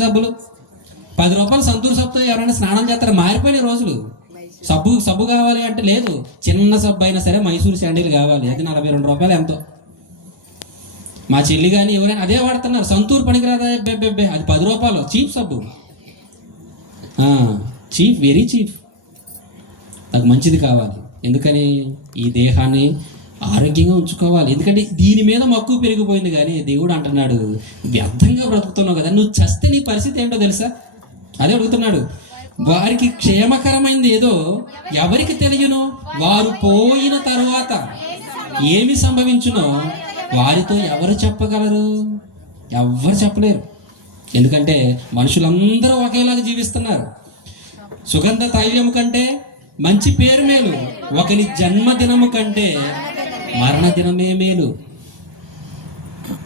సబ్బులు 10 రూపాయలు సంతూర్ సబ్బుతో ఎవరైనా స్నానం చేస్తారు. మారిపోయిన రోజులు. సబ్బు కావాలి అంటే లేదు, చిన్న సబ్బు అయినా సరే మైసూర్ శాండిల్ కావాలి, అది 42 రూపాయలు ఎంతో. మా చెల్లి కానీ ఎవరైనా అదే వాడుతున్నారు. సంతూర్ పనికిరాదా, బెబ్బెబ్బే అది 10 రూపాయలు చీప్ సబ్బు, చీప్, వెరీ చీప్. నాకు మంచిది కావాలి. ఎందుకని? ఈ దేహాన్ని ఆరోగ్యంగా ఉంచుకోవాలి. ఎందుకంటే దీని మీద మక్కువ పెరిగిపోయింది. కానీ దేవుడు అంటున్నాడు, వ్యర్థంగా బ్రతుకుతున్నావు కదా, నువ్వు చస్తే నీ పరిస్థితి ఏంటో తెలుసా? అదే అడుగుతున్నాడు. వారికి క్షేమకరమైంది ఏదో ఎవరికి తెలియను, వారు పోయిన తరువాత ఏమి సంభవించునో వారితో ఎవరు చెప్పగలరు? ఎవరు చెప్పలేరు. ఎందుకంటే మనుషులందరూ ఒకేలాగా జీవిస్తున్నారు. సుగంధ తైలము కంటే మంచి పేరు మేలు, ఒకని జన్మదినము కంటే మరణ దినమే మేలు.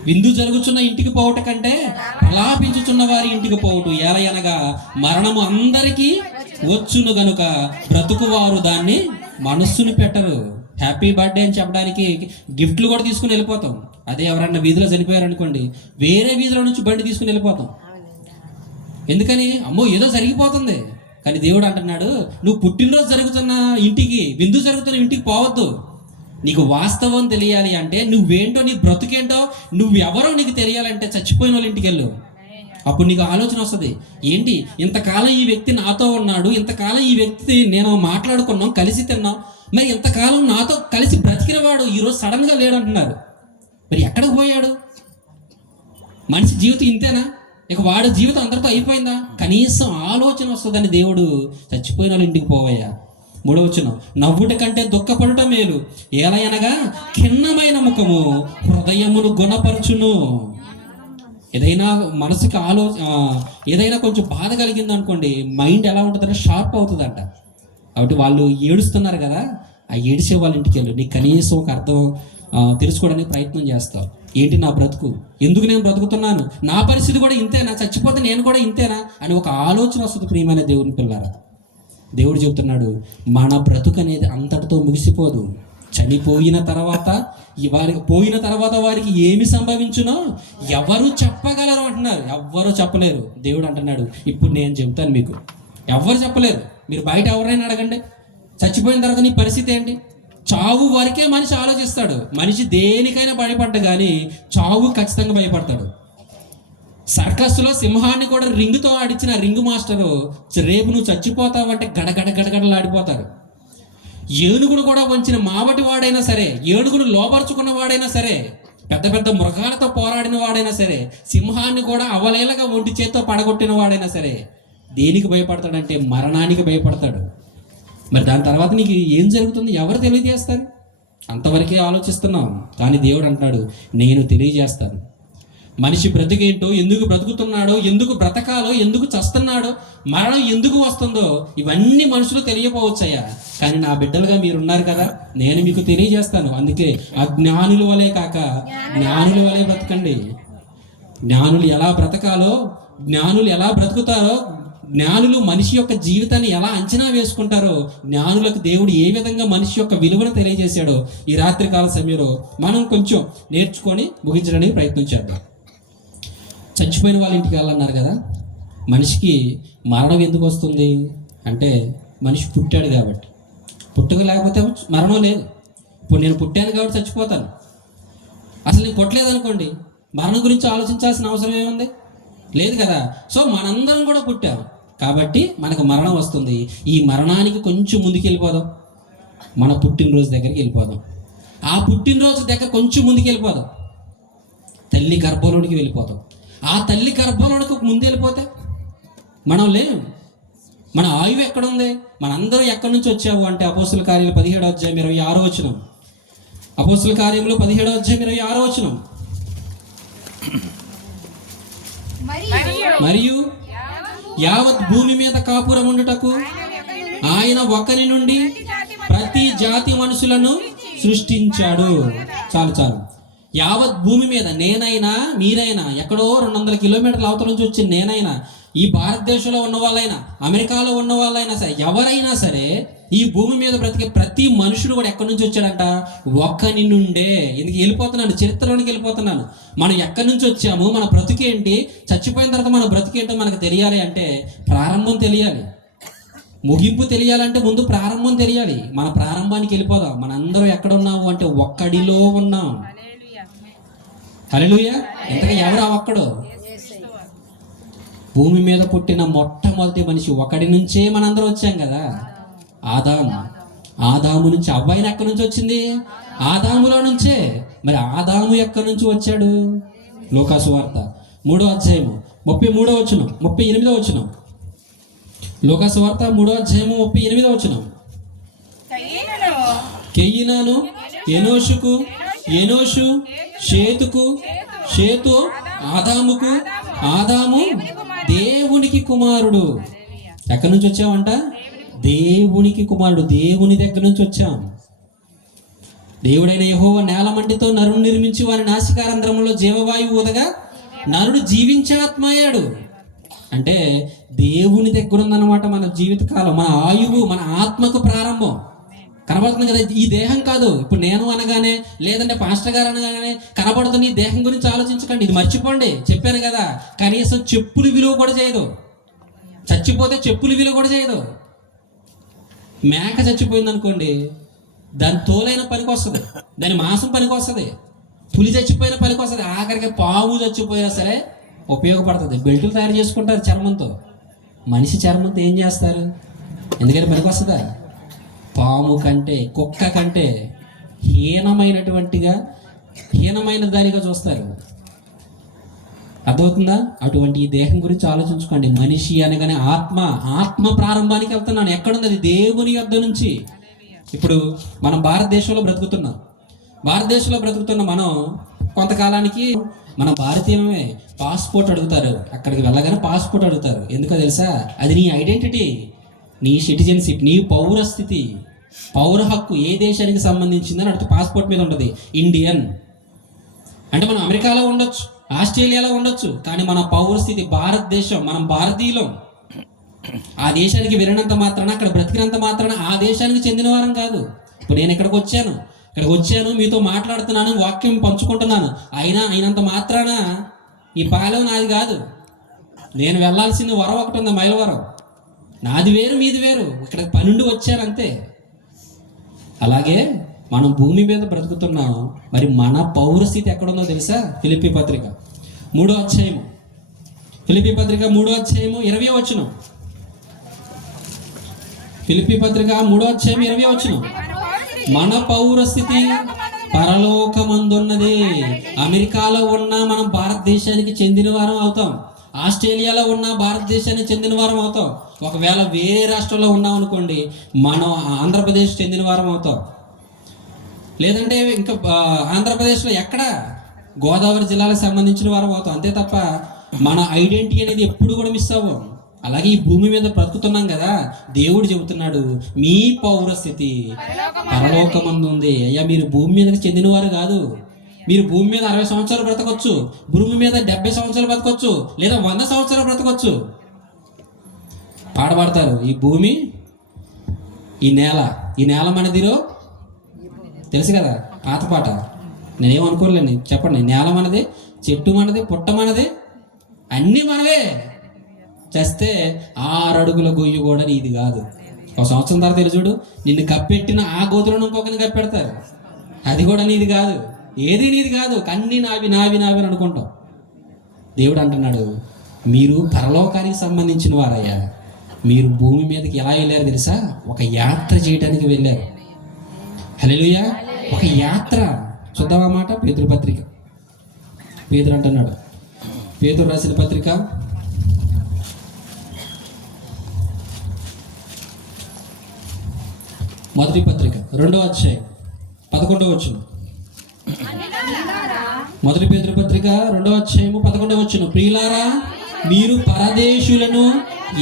విందు జరుగుతున్న ఇంటికి పోవట కంటే ప్రలాపించుచున్న వారి ఇంటికి పోవటం ఏలయనగా మరణము అందరికీ వచ్చును గనుక బ్రతుకువారు దాన్ని మనస్సును పెట్టరు. హ్యాపీ బర్త్డే అని చెప్పడానికి గిఫ్ట్లు కూడా తీసుకుని వెళ్ళిపోతాం. అదే ఎవరన్నా వీధిలో చనిపోయారు అనుకోండి, వేరే వీధిలో నుంచి బండి తీసుకుని వెళ్ళిపోతాం. ఎందుకని? అమ్మో ఏదో జరిగిపోతుంది. కానీ దేవుడు అంటున్నాడు, నువ్వు పుట్టినరోజు జరుగుతున్న ఇంటికి, విందు జరుగుతున్న ఇంటికి పోవద్దు. నీకు వాస్తవం తెలియాలి అంటే నువ్వేంటో, నీ బ్రతుకేంటో, నువ్వెవరో నీకు తెలియాలంటే చచ్చిపోయిన వాళ్ళ ఇంటికి వెళ్ళు. అప్పుడు నీకు ఆలోచన వస్తుంది. ఏంటి ఇంతకాలం ఈ వ్యక్తి నాతో ఉన్నాడు, ఇంతకాలం ఈ వ్యక్తి నేను మాట్లాడుకున్నాం, కలిసి తిన్నాం, మరి ఇంతకాలం నాతో కలిసి బ్రతికిన వాడు ఈరోజు సడన్గా లేడు అంటున్నారు. మరి ఎక్కడికి పోయాడు? మనిషి జీవితం ఇంతేనా? ఇక వాడి జీవితం అందరితో అయిపోయిందా? కనీసం ఆలోచన వస్తుందని దేవుడు చచ్చిపోయిన వాళ్ళ ఇంటికి పోవయ్యా. 3వ వచనం, నవ్వుట కంటే దుఃఖపడుట మేలు, ఏలయనగా ఖిన్నమైన ముఖము హృదయమును గుణపరచును. ఏదైనా మనసుకి ఏదైనా కొంచెం బాధ కలిగింది అనుకోండి, మైండ్ ఎలా ఉంటుందంటే షార్ప్ అవుతుందంట. కాబట్టి వాళ్ళు ఏడుస్తున్నారు కదా, ఆ ఏడిసే వాళ్ళ ఇంటికి వెళ్ళు. నీకు కనీసం ఒక అర్థం తెలుసుకోవడానికి ప్రయత్నం చేస్తావు. ఏంటి నా బ్రతుకు, ఎందుకు నేను బ్రతుకుతున్నాను, నా పరిస్థితి కూడా ఇంతేనా, చచ్చిపోతే నేను కూడా ఇంతేనా అని ఒక ఆలోచన వస్తుంది. ప్రియమైన దేవుని పిల్లారా, దేవుడు చెబుతున్నాడు, మన బ్రతుకు అనేది అంతటితో ముగిసిపోదు. చనిపోయిన తర్వాత పోయిన తర్వాత వారికి ఏమి సంభవించునో ఎవరు చెప్పగలరు అంటున్నారు. ఎవ్వరు చెప్పలేరు. దేవుడు అంటున్నాడు, ఇప్పుడు నేను చెబుతాను మీకు, ఎవ్వరు చెప్పలేరు. మీరు బయట ఎవరైనా అడగండి, చచ్చిపోయిన తర్వాత నీ పరిస్థితి ఏంటి? చావు వరకే మనిషి ఆలోచిస్తాడు. మనిషి దేనికైనా భయపడ్డ కానీ చావు ఖచ్చితంగా భయపడతాడు. సర్కస్లో సింహాన్ని కూడా రింగుతో ఆడిచిన రింగ్ మాస్టరు రేపు నువ్వు చచ్చిపోతావంటే గడగడలాడిపోతారు. ఏనుగును కూడా వంచిన మావటి వాడైనా సరే, ఏనుగును లోపరుచుకున్న వాడైనా సరే, పెద్ద పెద్ద మృగాలతో పోరాడిన వాడైనా సరే, సింహాన్ని కూడా అవలేలగా ఒంటి చేత్తో పడగొట్టిన వాడైనా సరే దేనికి భయపడతాడంటే మరణానికి భయపడతాడు. మరి దాని తర్వాత నీకు ఏం జరుగుతుంది ఎవరు తెలియజేస్తారు? అంతవరకే ఆలోచిస్తున్నాం. కానీ దేవుడు అంటున్నాడు, నేను తెలియజేస్తాను. మనిషి బ్రతికేంటో, ఎందుకు బ్రతుకుతున్నాడో, ఎందుకు బ్రతకాలో, ఎందుకు చస్తున్నాడో, మరణం ఎందుకు వస్తుందో ఇవన్నీ మనుషులు తెలియపోవచ్చయ్యా. కానీ నా బిడ్డలుగా మీరున్నారు కదా, నేను మీకు తెలియజేస్తాను. అందుకే అజ్ఞానుల వలె కాక జ్ఞానుల వలె బ్రతకండి. జ్ఞానులు ఎలా బ్రతకాలో, జ్ఞానులు ఎలా బ్రతుకుతారో, జ్ఞానులు మనిషి యొక్క జీవితాన్ని ఎలా అంచనా వేసుకుంటారో, జ్ఞానులకు దేవుడు ఏ విధంగా మనిషి యొక్క విలువను తెలియజేశాడో ఈ రాత్రికాల సమయంలో మనం కొంచెం నేర్చుకొని ముగించడానికి ప్రయత్నం చేద్దాం. చచ్చిపోయిన వాళ్ళ ఇంటికి వెళ్ళన్నారు కదా, మనిషికి మరణం ఎందుకు వస్తుంది అంటే మనిషి పుట్టాడు కాబట్టి. పుట్టుక లేకపోతే మరణం లేదు. ఇప్పుడు నేను పుట్టాను కాబట్టి చచ్చిపోతాను. అసలు నేను పుట్టలేదనుకోండి, మరణం గురించి ఆలోచించాల్సిన అవసరం ఏముంది? లేదు కదా. సో మనందరం కూడా పుట్టాం కాబట్టి మనకు మరణం వస్తుంది. ఈ మరణానికి కొంచెం ముందుకు వెళ్ళిపోదాం, మన పుట్టినరోజు దగ్గరికి వెళ్ళిపోదాం. ఆ పుట్టినరోజు దగ్గర కొంచెం ముందుకు వెళ్ళిపోదాం, తల్లి గర్భంలోనికి వెళ్ళిపోతాం. ఆ తల్లి గర్భంలోనికి ముందు వెళ్ళిపోతే మనం లేము. మన ఆయువు ఎక్కడుంది? మనందరం ఎక్కడి నుంచి వచ్చావు అంటే అపోస్తుల కార్యాలు 17వ అధ్యాయం 26వ వచనం. అపోస్తుల కార్యములు 17వ అధ్యాయం 26వ వచనం. మరియు యావత్ భూమి మీద కాపురం ఉండుటకు ఆయన ఒకరి నుండి ప్రతి జాతి మనుషులను సృష్టించాడు. చాలు. యావత్ భూమి మీద నేనైనా మీరైనా ఎక్కడో 200 కిలోమీటర్ల అవతల నుంచి వచ్చిన నేనైనా ఈ భారతదేశంలో ఉన్న వాళ్ళైనా అమెరికాలో ఉన్న వాళ్ళైనా సరే ఎవరైనా సరే ఈ భూమి మీద బ్రతికే ప్రతి మనుషుడు కూడా ఎక్కడి నుంచి వచ్చాడంట? ఒక్కని నుండే. ఎందుకు వెళ్ళిపోతున్నాను, చరిత్రలోనికి వెళ్ళిపోతున్నాను. మనం ఎక్కడి నుంచి వచ్చాము, మన బ్రతికేంటి, చచ్చిపోయిన తర్వాత మన బ్రతికేంటో మనకు తెలియాలి అంటే ప్రారంభం తెలియాలి. ముగింపు తెలియాలంటే ముందు ప్రారంభం తెలియాలి. మన ప్రారంభానికి వెళ్ళిపోదాం. మనందరం ఎక్కడ ఉన్నాము అంటే ఒక్కడిలో ఉన్నాం. హల్లెలూయా. ఇంతగా ఎవరు ఒక్కడు? భూమి మీద పుట్టిన మొట్టమొదటి మనిషి ఒకడి నుంచే మనందరం వచ్చాం కదా, ఆదాము. ఆదాము నుంచి అవ్వైన ఎక్కడి నుంచి వచ్చింది? ఆదాములో నుంచే. మరి ఆదాము ఎక్కడి నుంచి వచ్చాడు? లూకాసు వార్త 3వ అధ్యాయము 33వ వచనం 38వ వచనం. లూకాసు వార్త 3వ అధ్యాయము 38వ వచనం. కెయీనాను ఎనోషుకు, ఎనోషు షేతుకు, షేతు ఆదాముకు, ఆదాము దేవునికి కుమారుడు. ఎక్కడి నుంచి వచ్చావంట? దేవునికి కుమారుడు. దేవుని దగ్గర నుంచి వచ్చాం. దేవుడైన యెహోవా నేల మంటితో నరుని నిర్మించి వారి నాసికారంధ్రములో జీవవాయువు ఊదగా నరుడు జీవించే ఆత్మ అయ్యాడు. అంటే దేవుని దగ్గర ఉందన్నమాట మన జీవితకాలం, మన ఆయువు, మన ఆత్మకు ప్రారంభం. కనబడుతుంది కదా, ఈ దేహం కాదు. ఇప్పుడు నేను అనగానే లేదంటే పాస్టర్ గారు అనగానే కనబడుతున్న ఈ దేహం గురించి ఆలోచించకండి, ఇది మర్చిపోండి. చెప్పాను కదా, కనీసం చెప్పులు విలువ కూడా చేయదు. చచ్చిపోతే చెప్పులు విలువ కూడా చేయదు. మేక చచ్చిపోయింది అనుకోండి, దాని తోలైన పనికి వస్తుంది, దాని మాంసం పనికి వస్తుంది, పులి చచ్చిపోయిన పనికి వస్తుంది, ఆఖరికి పాము చచ్చిపోయినా సరే ఉపయోగపడుతుంది. బెల్టులు తయారు చేసుకుంటారు చర్మంతో. మనిషి చర్మంతో ఏం చేస్తారు? ఎందుకంటే పనికి వస్తుందా? పాము కంటే, కుక్క కంటే హీనమైన దానిగా చూస్తారు. అర్థమవుతుందా? అటువంటి ఈ దేహం గురించి ఆలోచించుకోండి. మనిషి అనగానే ఆత్మ ప్రారంభానికి వెళ్తున్నాను. ఎక్కడుంది అది? దేవుని యొద్ద నుంచి. ఇప్పుడు మనం భారతదేశంలో బ్రతుకుతున్నాం. మనం కొంతకాలానికి మన భారతీయమే పాస్పోర్ట్ అడుగుతారు. అక్కడికి వెళ్ళగానే పాస్పోర్ట్ అడుగుతారు. ఎందుకో తెలుసా? అది నీ ఐడెంటిటీ, నీ సిటిజన్షిప్, నీ పౌరస్థితి, పౌర హక్కు ఏ దేశానికి సంబంధించిందని అడుగుతూ పాస్పోర్ట్ మీద ఉంటుంది ఇండియన్. అంటే మనం అమెరికాలో ఉండొచ్చు, ఆస్ట్రేలియాలో ఉండొచ్చు, కానీ మన పౌరస్థితి భారతదేశం. మనం భారతీయులం. ఆ దేశానికి వెళ్ళినంత మాత్రాన, అక్కడ బ్రతికినంత మాత్రాన ఆ దేశానికి చెందిన వారం కాదు. ఇప్పుడు నేను ఇక్కడికి వచ్చాను, మీతో మాట్లాడుతున్నాను, వాక్యం పంచుకుంటున్నాను. అయినంత మాత్రాన ఈ పాలెం నాది కాదు. నేను వెళ్ళాల్సింది వరం ఒకటి ఉంది, మైలవరం. నాది వేరు, మీది వేరు. ఇక్కడ పనుండి వచ్చాను అంతే. అలాగే మనం భూమి మీద బ్రతుకుతున్నాం. మరి మన పౌరస్థితి ఎక్కడుందో తెలుసా? ఫిలిప్పీ పత్రిక 3వ అధ్యాయము 20వ వచనం. ఫిలిప్పీ పత్రిక 3వ అధ్యాయం 20వ వచనం. మన పౌరస్థితి పరలోకమందున్నదే. అమెరికాలో ఉన్న మనం భారతదేశానికి చెందిన వారం అవుతాం. ఆస్ట్రేలియాలో ఉన్న భారతదేశానికి చెందిన వారం అవుతాం. ఒకవేళ వేరే రాష్ట్రంలో ఉన్నాం అనుకోండి, మనం ఆంధ్రప్రదేశ్ చెందిన వారం అవుతాం. లేదంటే ఇంకా ఆంధ్రప్రదేశ్లో ఎక్కడ గోదావరి జిల్లాలకు సంబంధించిన వారం అవుతాం. అంతే తప్ప మన ఐడెంటిటీ అనేది ఎప్పుడు కూడా మిస్ అవ్వం. అలాగే ఈ భూమి మీద బ్రతుకుతున్నాం కదా, దేవుడు చెబుతున్నాడు మీ పౌరస్థితి పరలోకమందు ఉంది. అయ్యా, మీరు భూమి మీదకి చెందినవారు కాదు. మీరు భూమి మీద 60 సంవత్సరాలు బ్రతకొచ్చు, భూమి మీద 70 సంవత్సరాలు బ్రతకొచ్చు, లేదా 100 సంవత్సరాలు బ్రతకొచ్చు. పాడబడతారు, ఈ భూమి, ఈ నేల మనదిరో. తెలుసు కదా పాత పాట, నేనేమనుకోలేండి, చెప్పండి. నేల మనది, చెట్టు మనది, పుట్ట మనది, అన్నీ మనవే. చేస్తే 6 అడుగుల గొయ్యి కూడా నీది కాదు. ఒక సంవత్సరం తర్వాత చూడు, నిన్ను కప్పెట్టిన ఆ గోతులను ఇంకొకరిని కప్పెడతారు, అది కూడా నీది కాదు. ఏది నీది కాదు, అన్నీ నావి అని అనుకుంటాం. దేవుడు అంటున్నాడు, మీరు పరలోకానికి సంబంధించిన వారయ్యా. మీరు భూమి మీదకి ఎలా వెళ్ళారు తెలుసా? ఒక యాత్ర చేయడానికి వెళ్ళారు. హల్లెలూయా. ఒక యాత్ర. చూద్దాం అన్నమాట. పేతురు పత్రిక, పేతురు అంటున్నాడు, పేతురు రాసిన పత్రిక 2వ అధ్యాయం 11వ వచనం. 1 పేతురు పత్రిక 2వ అధ్యాయము 11వ వచనం. ప్రియులారా, మీరు పరదేశులను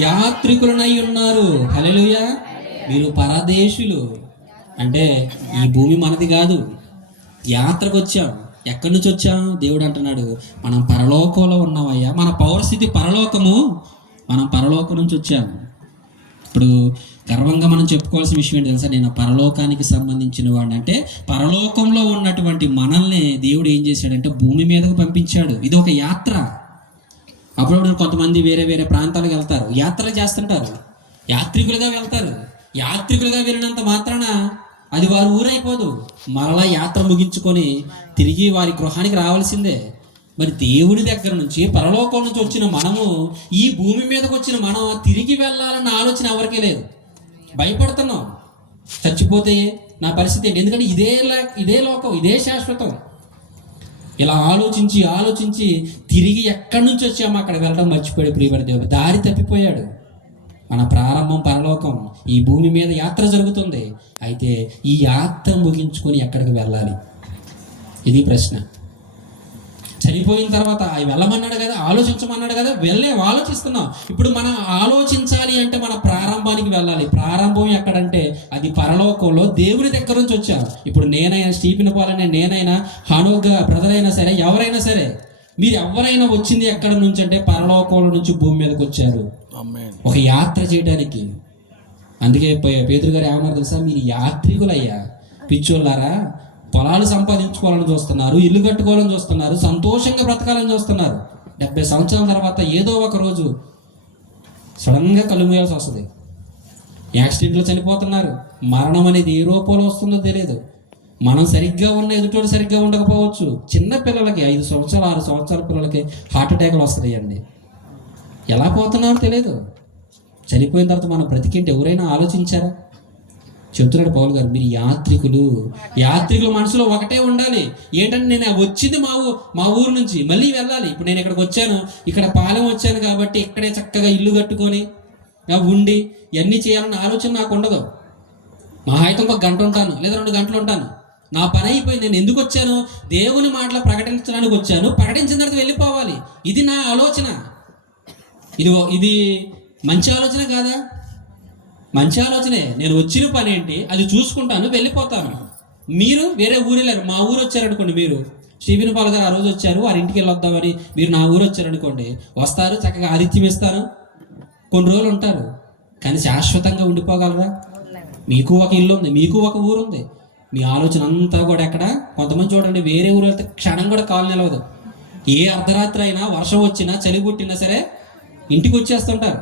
యాత్రికులనై ఉన్నారు. హల్లెలూయా. మీరు పరదేశులు అంటే ఈ భూమి మనది కాదు. యాత్రకు వచ్చాం. ఎక్కడి నుంచి వచ్చాం? దేవుడు అంటున్నాడు, మనం పరలోకంలో ఉన్నామయ్యా, మన పౌరస్థితి పరలోకము, మనం పరలోకం నుంచి వచ్చాము. ఇప్పుడు గర్వంగా మనం చెప్పుకోవాల్సిన విషయం ఏంటి తెలుసా? నేను పరలోకానికి సంబంధించిన వాడిని. అంటే పరలోకంలో ఉన్నటువంటి మనల్ని దేవుడు ఏం చేశాడంటే భూమి మీదకు పంపించాడు. ఇది ఒక యాత్ర. అప్పుడప్పుడు కొంతమంది వేరే వేరే ప్రాంతాలకు వెళ్తారు, యాత్రలు చేస్తుంటారు, యాత్రికులుగా వెళ్తారు. యాత్రికులుగా వెళ్ళినంత మాత్రాన అది వారి ఊరైపోదు. మరలా యాత్ర ముగించుకొని తిరిగి వారి గృహానికి రావాల్సిందే. మరి దేవుడి దగ్గర నుంచి, పరలోకం నుంచి వచ్చిన మనము, ఈ భూమి మీదకి వచ్చిన మనం తిరిగి వెళ్ళాలన్న ఆలోచన ఎవరికీ లేదు. భయపడుతున్నాం, చచ్చిపోతే నా పరిస్థితి ఏంటి? ఎందుకంటే ఇదే లోకం, ఇదే శాశ్వతం. ఇలా ఆలోచించి ఆలోచించి తిరిగి ఎక్కడి నుంచి వచ్చామో అక్కడ వెళ్ళడం మర్చిపోయాడు ప్రియమైన దేవుడు. దారి తప్పిపోయాడు. మన ప్రారంభం పరలోకం, ఈ భూమి మీద యాత్ర జరుగుతుంది. అయితే ఈ యాత్ర ముగించుకొని ఎక్కడికి వెళ్ళాలి? ఇది ప్రశ్న. చనిపోయిన తర్వాత వెళ్ళమన్నాడు కదా, ఆలోచించమన్నాడు కదా, ఆలోచిస్తున్నాం. ఇప్పుడు మనం ఆలోచించాలి అంటే మన ప్రారంభానికి వెళ్ళాలి. ప్రారంభం ఎక్కడంటే అది పరలోకంలో దేవుడి దగ్గర నుంచి వచ్చాం. ఇప్పుడు నేనైనా, స్టీఫెన్ పాలైనా, నేనైనా, హనోక్ బ్రదర్ అయినా సరే, ఎవరైనా సరే, మీరు ఎవరైనా వచ్చింది ఎక్కడ నుంచి అంటే పరలోకంలో నుంచి భూమి మీదకి వచ్చారు ఒక యాత్ర చేయడానికి. అందుకే పేతురు గారు ఏమన్నారు తెలుసా? మీరు యాత్రికులయ్యా, పిచ్చోళ్ళారా, పొలాలు సంపాదించుకోవాలని చూస్తున్నారు, ఇల్లు కట్టుకోవాలని చూస్తున్నారు, సంతోషంగా బ్రతకాలని చూస్తున్నారు. 70 సంవత్సరాల తర్వాత ఏదో ఒక రోజు సడన్గా కళ్ళు మూయాల్సి వస్తుంది. యాక్సిడెంట్లో చనిపోతున్నారు. మరణం అనేది ఏ రూపంలో వస్తుందో తెలియదు. మనం సరిగ్గా ఉన్న, ఎదుటోడు సరిగ్గా ఉండకపోవచ్చు. చిన్న పిల్లలకి 5 సంవత్సరాలు 6 సంవత్సరాల పిల్లలకి హార్ట్ అటాక్లు వస్తాయండి. ఎలా పోతున్నారో తెలియదు. చనిపోయిన తర్వాత మనం బ్రతికేంటి ఎవరైనా ఆలోచించారా? చెప్తున్నాడు పౌలు గారు, మీరు యాత్రికులు మనసులో ఒకటే ఉండాలి. ఏంటంటే నేను వచ్చింది మా ఊరు నుంచి, మళ్ళీ వెళ్ళాలి. ఇప్పుడు నేను ఇక్కడికి వచ్చాను, ఇక్కడ పాలెం వచ్చాను కాబట్టి ఇక్కడే చక్కగా ఇల్లు కట్టుకొని ఉండి ఇవన్నీ చేయాలన్న ఆలోచన నాకు ఉండదు. మా అయితే 1 గంట ఉంటాను, లేదా 2 గంటలు ఉంటాను. నా పని అయిపోయింది. నేను ఎందుకు వచ్చాను? దేవుని మాటలు ప్రకటించడానికి వచ్చాను. ప్రకటించిన తర్వాత వెళ్ళిపోవాలి. ఇది నా ఆలోచన. ఇది మంచి ఆలోచన కాదా? మంచి ఆలోచనే. నేను వచ్చిన పని ఏంటి అది చూసుకుంటాను, వెళ్ళిపోతాను. మీరు వేరే ఊరు వెళ్ళారు, మా ఊరు వచ్చారనుకోండి. మీరు స్టీఫెన్ పాల్ గారు ఆ రోజు వచ్చారు, వారి ఇంటికి వెళ్ళొద్దామని మీరు నా ఊరు వచ్చారనుకోండి. వస్తారు, చక్కగా ఆతిథ్యం ఇస్తారు, కొన్ని రోజులు ఉంటారు. కానీ శాశ్వతంగా ఉండిపోగలరా? మీకు ఒక ఇల్లు ఉంది, మీకు ఒక ఊరు ఉంది. మీ ఆలోచన అంతా కూడా ఎక్కడ? కొంతమంది చూడండి, వేరే ఊరు వెళ్తే క్షణం కూడా కాలు నిలవదు. ఏ అర్ధరాత్రి అయినా, వర్షం వచ్చినా, చలి పుట్టినా సరే ఇంటికి వచ్చేస్తుంటారు.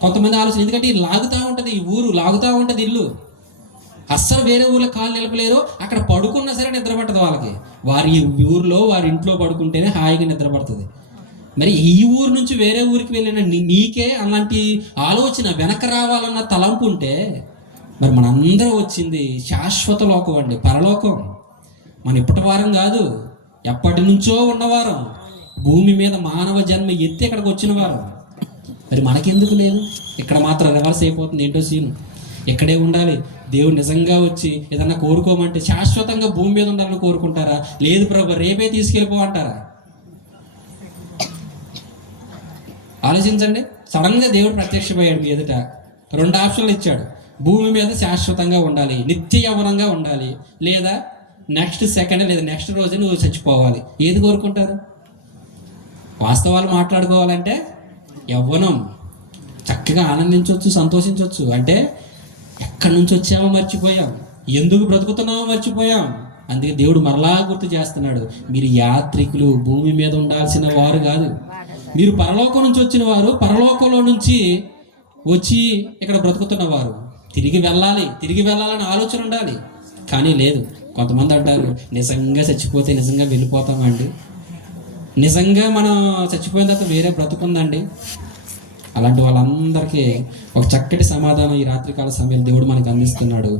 కొంతమంది ఆలోచన, ఎందుకంటే లాగుతూ ఉంటుంది, ఈ ఊరు లాగుతూ ఉంటుంది, ఇల్లు. అస్సలు వేరే ఊర్లో కాలు నిలపలేరు. అక్కడ పడుకున్నా సరే నిద్ర పట్టదు వాళ్ళకి. వారి ఊర్లో, వారి ఇంట్లో పడుకుంటేనే హాయిగా నిద్ర పడుతుంది. మరి ఈ ఊరు నుంచి వేరే ఊరికి వెళ్ళిన నీకే అలాంటి ఆలోచన, వెనక రావాలన్న తలంపు ఉంటే, మరి మనందరూ వచ్చింది శాశ్వత లోకం అండి, పరలోకం. మన ఇప్పటి వారం కాదు, ఎప్పటి నుంచో ఉన్నవారం. భూమి మీద మానవ జన్మ ఎత్తి ఇక్కడికి వచ్చిన వారం. మరి మనకెందుకు లేదు? ఇక్కడ మాత్రం రివర్స్ అయిపోతుంది. ఏంటో సీన్, ఇక్కడే ఉండాలి. దేవుడు నిజంగా వచ్చి ఏదన్నా కోరుకోమంటే శాశ్వతంగా భూమి మీద ఉండాలని కోరుకుంటారా? లేదు ప్రభు రేపే తీసుకెళ్ళిపోమంటారా? ఆలోచించండి. సడన్గా దేవుడు ప్రత్యక్షమయ్యాడు మీ ఎదుట. 2 ఆప్షన్లు ఇచ్చాడు. భూమి మీద శాశ్వతంగా ఉండాలి, నిత్య యవ్వనంగా ఉండాలి, లేదా నెక్స్ట్ సెకండ్ లేదా నెక్స్ట్ రోజు నువ్వు చచ్చిపోవాలి. ఏది కోరుకుంటారు? వాస్తవాలు మాట్లాడుకోవాలంటే యవ్వనం, చక్కగా ఆనందించవచ్చు, సంతోషించవచ్చు. అంటే ఎక్కడి నుంచి వచ్చామో మర్చిపోయాం, ఎందుకు బ్రతుకుతున్నామో మర్చిపోయాం. అందుకే దేవుడు మరలా గుర్తు చేస్తున్నాడు, మీరు యాత్రికులు, భూమి మీద ఉండాల్సిన వారు కాదు. మీరు పరలోకం నుంచి వచ్చిన వారు, పరలోకంలో నుంచి వచ్చి ఇక్కడ బ్రతుకుతున్నవారు. తిరిగి వెళ్ళాలని ఆలోచన ఉండాలి. కానీ లేదు. కొంతమంది అంటారు, నిజంగా చచ్చిపోతే నిజంగా వెళ్ళిపోతామండి, నిజంగా మనం చచ్చిపోయిన తర్వాత వేరే బ్రతుకుందండి. అలాంటి వాళ్ళందరికీ ఒక చక్కటి సమాధానం ఈ రాత్రికాల సమయంలో దేవుడు మనకు అందిస్తున్నాడు.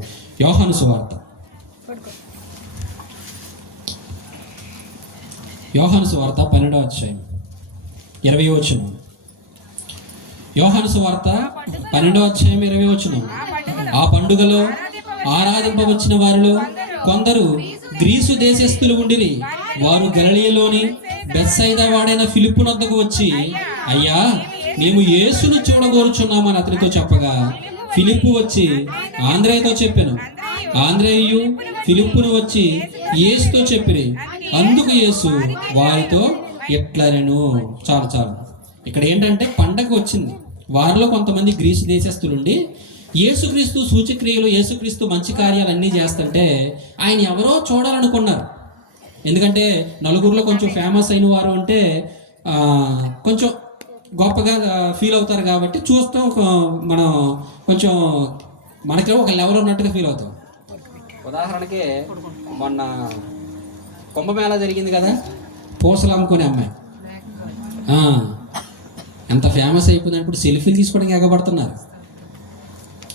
యోహాను సువార్త 12వ అధ్యాయం 20వ వచనం. యోహాను సువార్త 12వ అధ్యాయం 20వ వచనం. ఆ పండుగలో ఆరాధింపవచ్చిన వారిలో కొందరు గ్రీసు దేశస్థులు ఉండిరి. వారు గలిలయలోని బెత్సైదా వాడైన ఫిలిప్పు వద్దకు వచ్చి, అయ్యా, మేము యేసును చూడగోరుచున్నామని అతనితో చెప్పగా, ఫిలిప్పు వచ్చి ఆంద్రేయతో చెప్పెను. ఆంద్రేయు ఫిలిప్పును వచ్చి యేసుతో చెప్పిరి. అందుకు యేసు వారితో ఎట్లనెను. చాలు చాలు. ఇక్కడ ఏంటంటే పండగ వచ్చింది. వారిలో కొంతమంది గ్రీసు దేశస్తులుండి యేసుక్రీస్తు సూచక్రియలు, యేసుక్రీస్తు మంచి కార్యాలు అన్నీ చేస్తుంటే ఆయన ఎవరో చూడాలనుకున్నారు. ఎందుకంటే నలుగురిలో కొంచెం ఫేమస్ అయిన వారు అంటే కొంచెం గొప్పగా ఫీల్ అవుతారు కాబట్టి చూస్తాం, మనం కొంచెం మనకి ఒక లెవెల్ ఉన్నట్టుగా ఫీల్ అవుతాం. ఉదాహరణకి మొన్న కుంభమేళ జరిగింది కదా, పూసలు అమ్ముకునే అమ్మాయి ఎంత ఫేమస్ అయిపోయింది. ఇప్పుడు సెల్ఫీలు తీసుకోవడానికి ఎగబడుతున్నారు.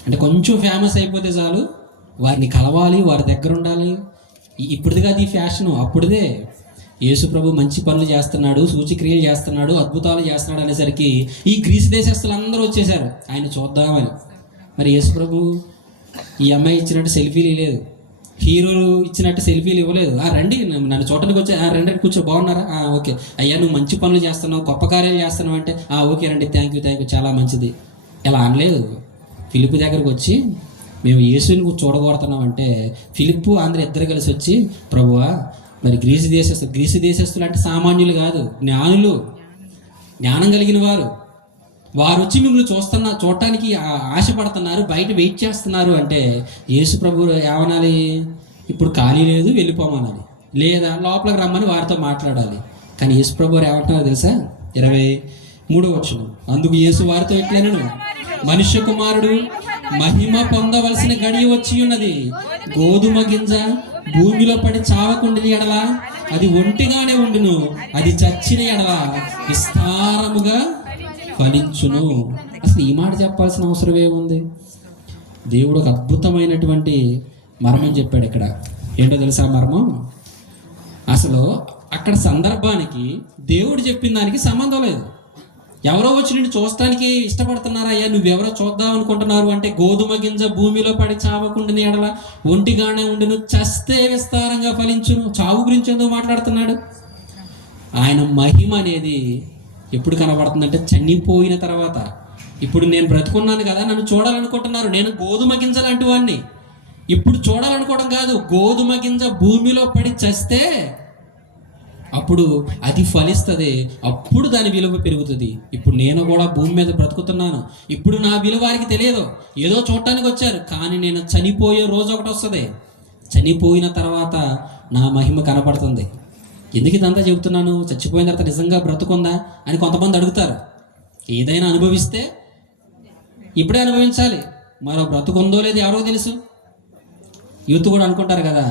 అంటే కొంచెం ఫేమస్ అయిపోతే చాలు వారిని కలవాలి, వారి దగ్గర ఉండాలి. ఇప్పుడుది కాదు ఈ ఫ్యాషన్, అప్పుడుదే. యేసు ప్రభు మంచి పనులు చేస్తున్నాడు, సూచక్రియలు చేస్తున్నాడు, అద్భుతాలు చేస్తున్నాడు అనేసరికి ఈ గ్రీసు దేశస్తులు అందరూ వచ్చేసారు ఆయన చూద్దామని. మరి యేసు ప్రభు ఈ అమ్మాయి ఇచ్చినట్టు సెల్ఫీలు లేదు, హీరోలు ఇచ్చినట్టు సెల్ఫీలు ఇవ్వలేదు. రండి నన్ను చూడటానికి వచ్చి రండి కూర్చో, బాగున్నారా, ఓకే అయ్యా నువ్వు మంచి పనులు చేస్తున్నావు, గొప్ప కార్యాలు చేస్తున్నావు అంటే ఓకే రండి, థ్యాంక్ యూ చాలా మంచిది. ఇలా అనలేదు. ఫిలిప్పు దగ్గరకు వచ్చి మేము యేసుని చూడగొడుతున్నాం అంటే ఫిలిప్పు ఆంధ్ర ఇద్దరు కలిసి వచ్చి ప్రభువా మరి గ్రీసు దేశస్తులు అంటే సామాన్యులు కాదు, జ్ఞానులు, జ్ఞానం కలిగిన వారు. వారు వచ్చి మిమ్మల్ని చూడటానికి ఆశపడుతున్నారు, బయట వెయిట్ చేస్తున్నారు అంటే యేసు ప్రభు ఏమనాలి? ఇప్పుడు ఖాళీ లేదు, వెళ్ళిపోమనాలి, లేదా లోపలికి రమ్మని వారితో మాట్లాడాలి. కానీ యేసు ప్రభు వారు ఏమంటున్నారు తెలుసా? 23వ వచనం, అందుకు యేసు వారితో ఎట్లనెను, మనుష్య కుమారుడు మహిమ పొందవలసిన గడియ వచ్చి ఉన్నది. గోధుమ గింజ భూమిలో పడి చావకుండిన ఎడల అది ఒంటిగానే ఉండును, అది చచ్చిన ఎడల విస్తారముగా ఫలించును. అసలు ఈ మాట చెప్పాల్సిన అవసరం ఏముంది? దేవుడు ఒక అద్భుతమైనటువంటి మర్మం చెప్పాడు ఇక్కడ. ఏంటో తెలుసా మర్మం? అసలు అక్కడ సందర్భానికి దేవుడు చెప్పిన దానికి సంబంధం లేదు. ఎవరో వచ్చి నిన్ను చూస్తానికి ఇష్టపడుతున్నారా? అయ్యా నువ్వెవరో చూద్దాం అనుకుంటున్నారు అంటే గోధుమ గింజ భూమిలో పడి చావకుండిన ఎడల ఒంటిగానే ఉండును, చస్తే విస్తారంగా ఫలించును. చావు గురించి ఎందుకు మాట్లాడుతున్నాడు? ఆయన మహిమ అనేది ఎప్పుడు కనబడుతుందంటే చనిపోయిన తర్వాత. ఇప్పుడు నేను బ్రతుకున్నాను కదా, నన్ను చూడాలనుకుంటున్నారు, నేను గోధుమ గింజ లాంటి వాడిని. ఇప్పుడు చూడాలనుకోవడం కాదు, గోధుమ గింజ భూమిలో పడి చస్తే అప్పుడు అది ఫలిస్తుంది, అప్పుడు దాని విలువ పెరుగుతుంది. ఇప్పుడు నేను కూడా భూమి మీద బ్రతుకుతున్నాను, ఇప్పుడు నా విలువ వారికి తెలియదు, ఏదో చూడటానికి వచ్చారు, కానీ నేను చనిపోయే రోజు ఒకటి వస్తుంది. చనిపోయిన తర్వాత నా మహిమ కనపడుతుంది. ఎందుకు ఇదంతా చెబుతున్నాను? చచ్చిపోయిన తర్వాత నిజంగా బ్రతుకుందా అని కొంతమంది అడుగుతారు. ఏదైనా అనుభవిస్తే ఇప్పుడే అనుభవించాలి, మరో బ్రతుకుందో లేదు ఎవరో తెలుసు. యూత్ కూడా అనుకుంటారు కదా,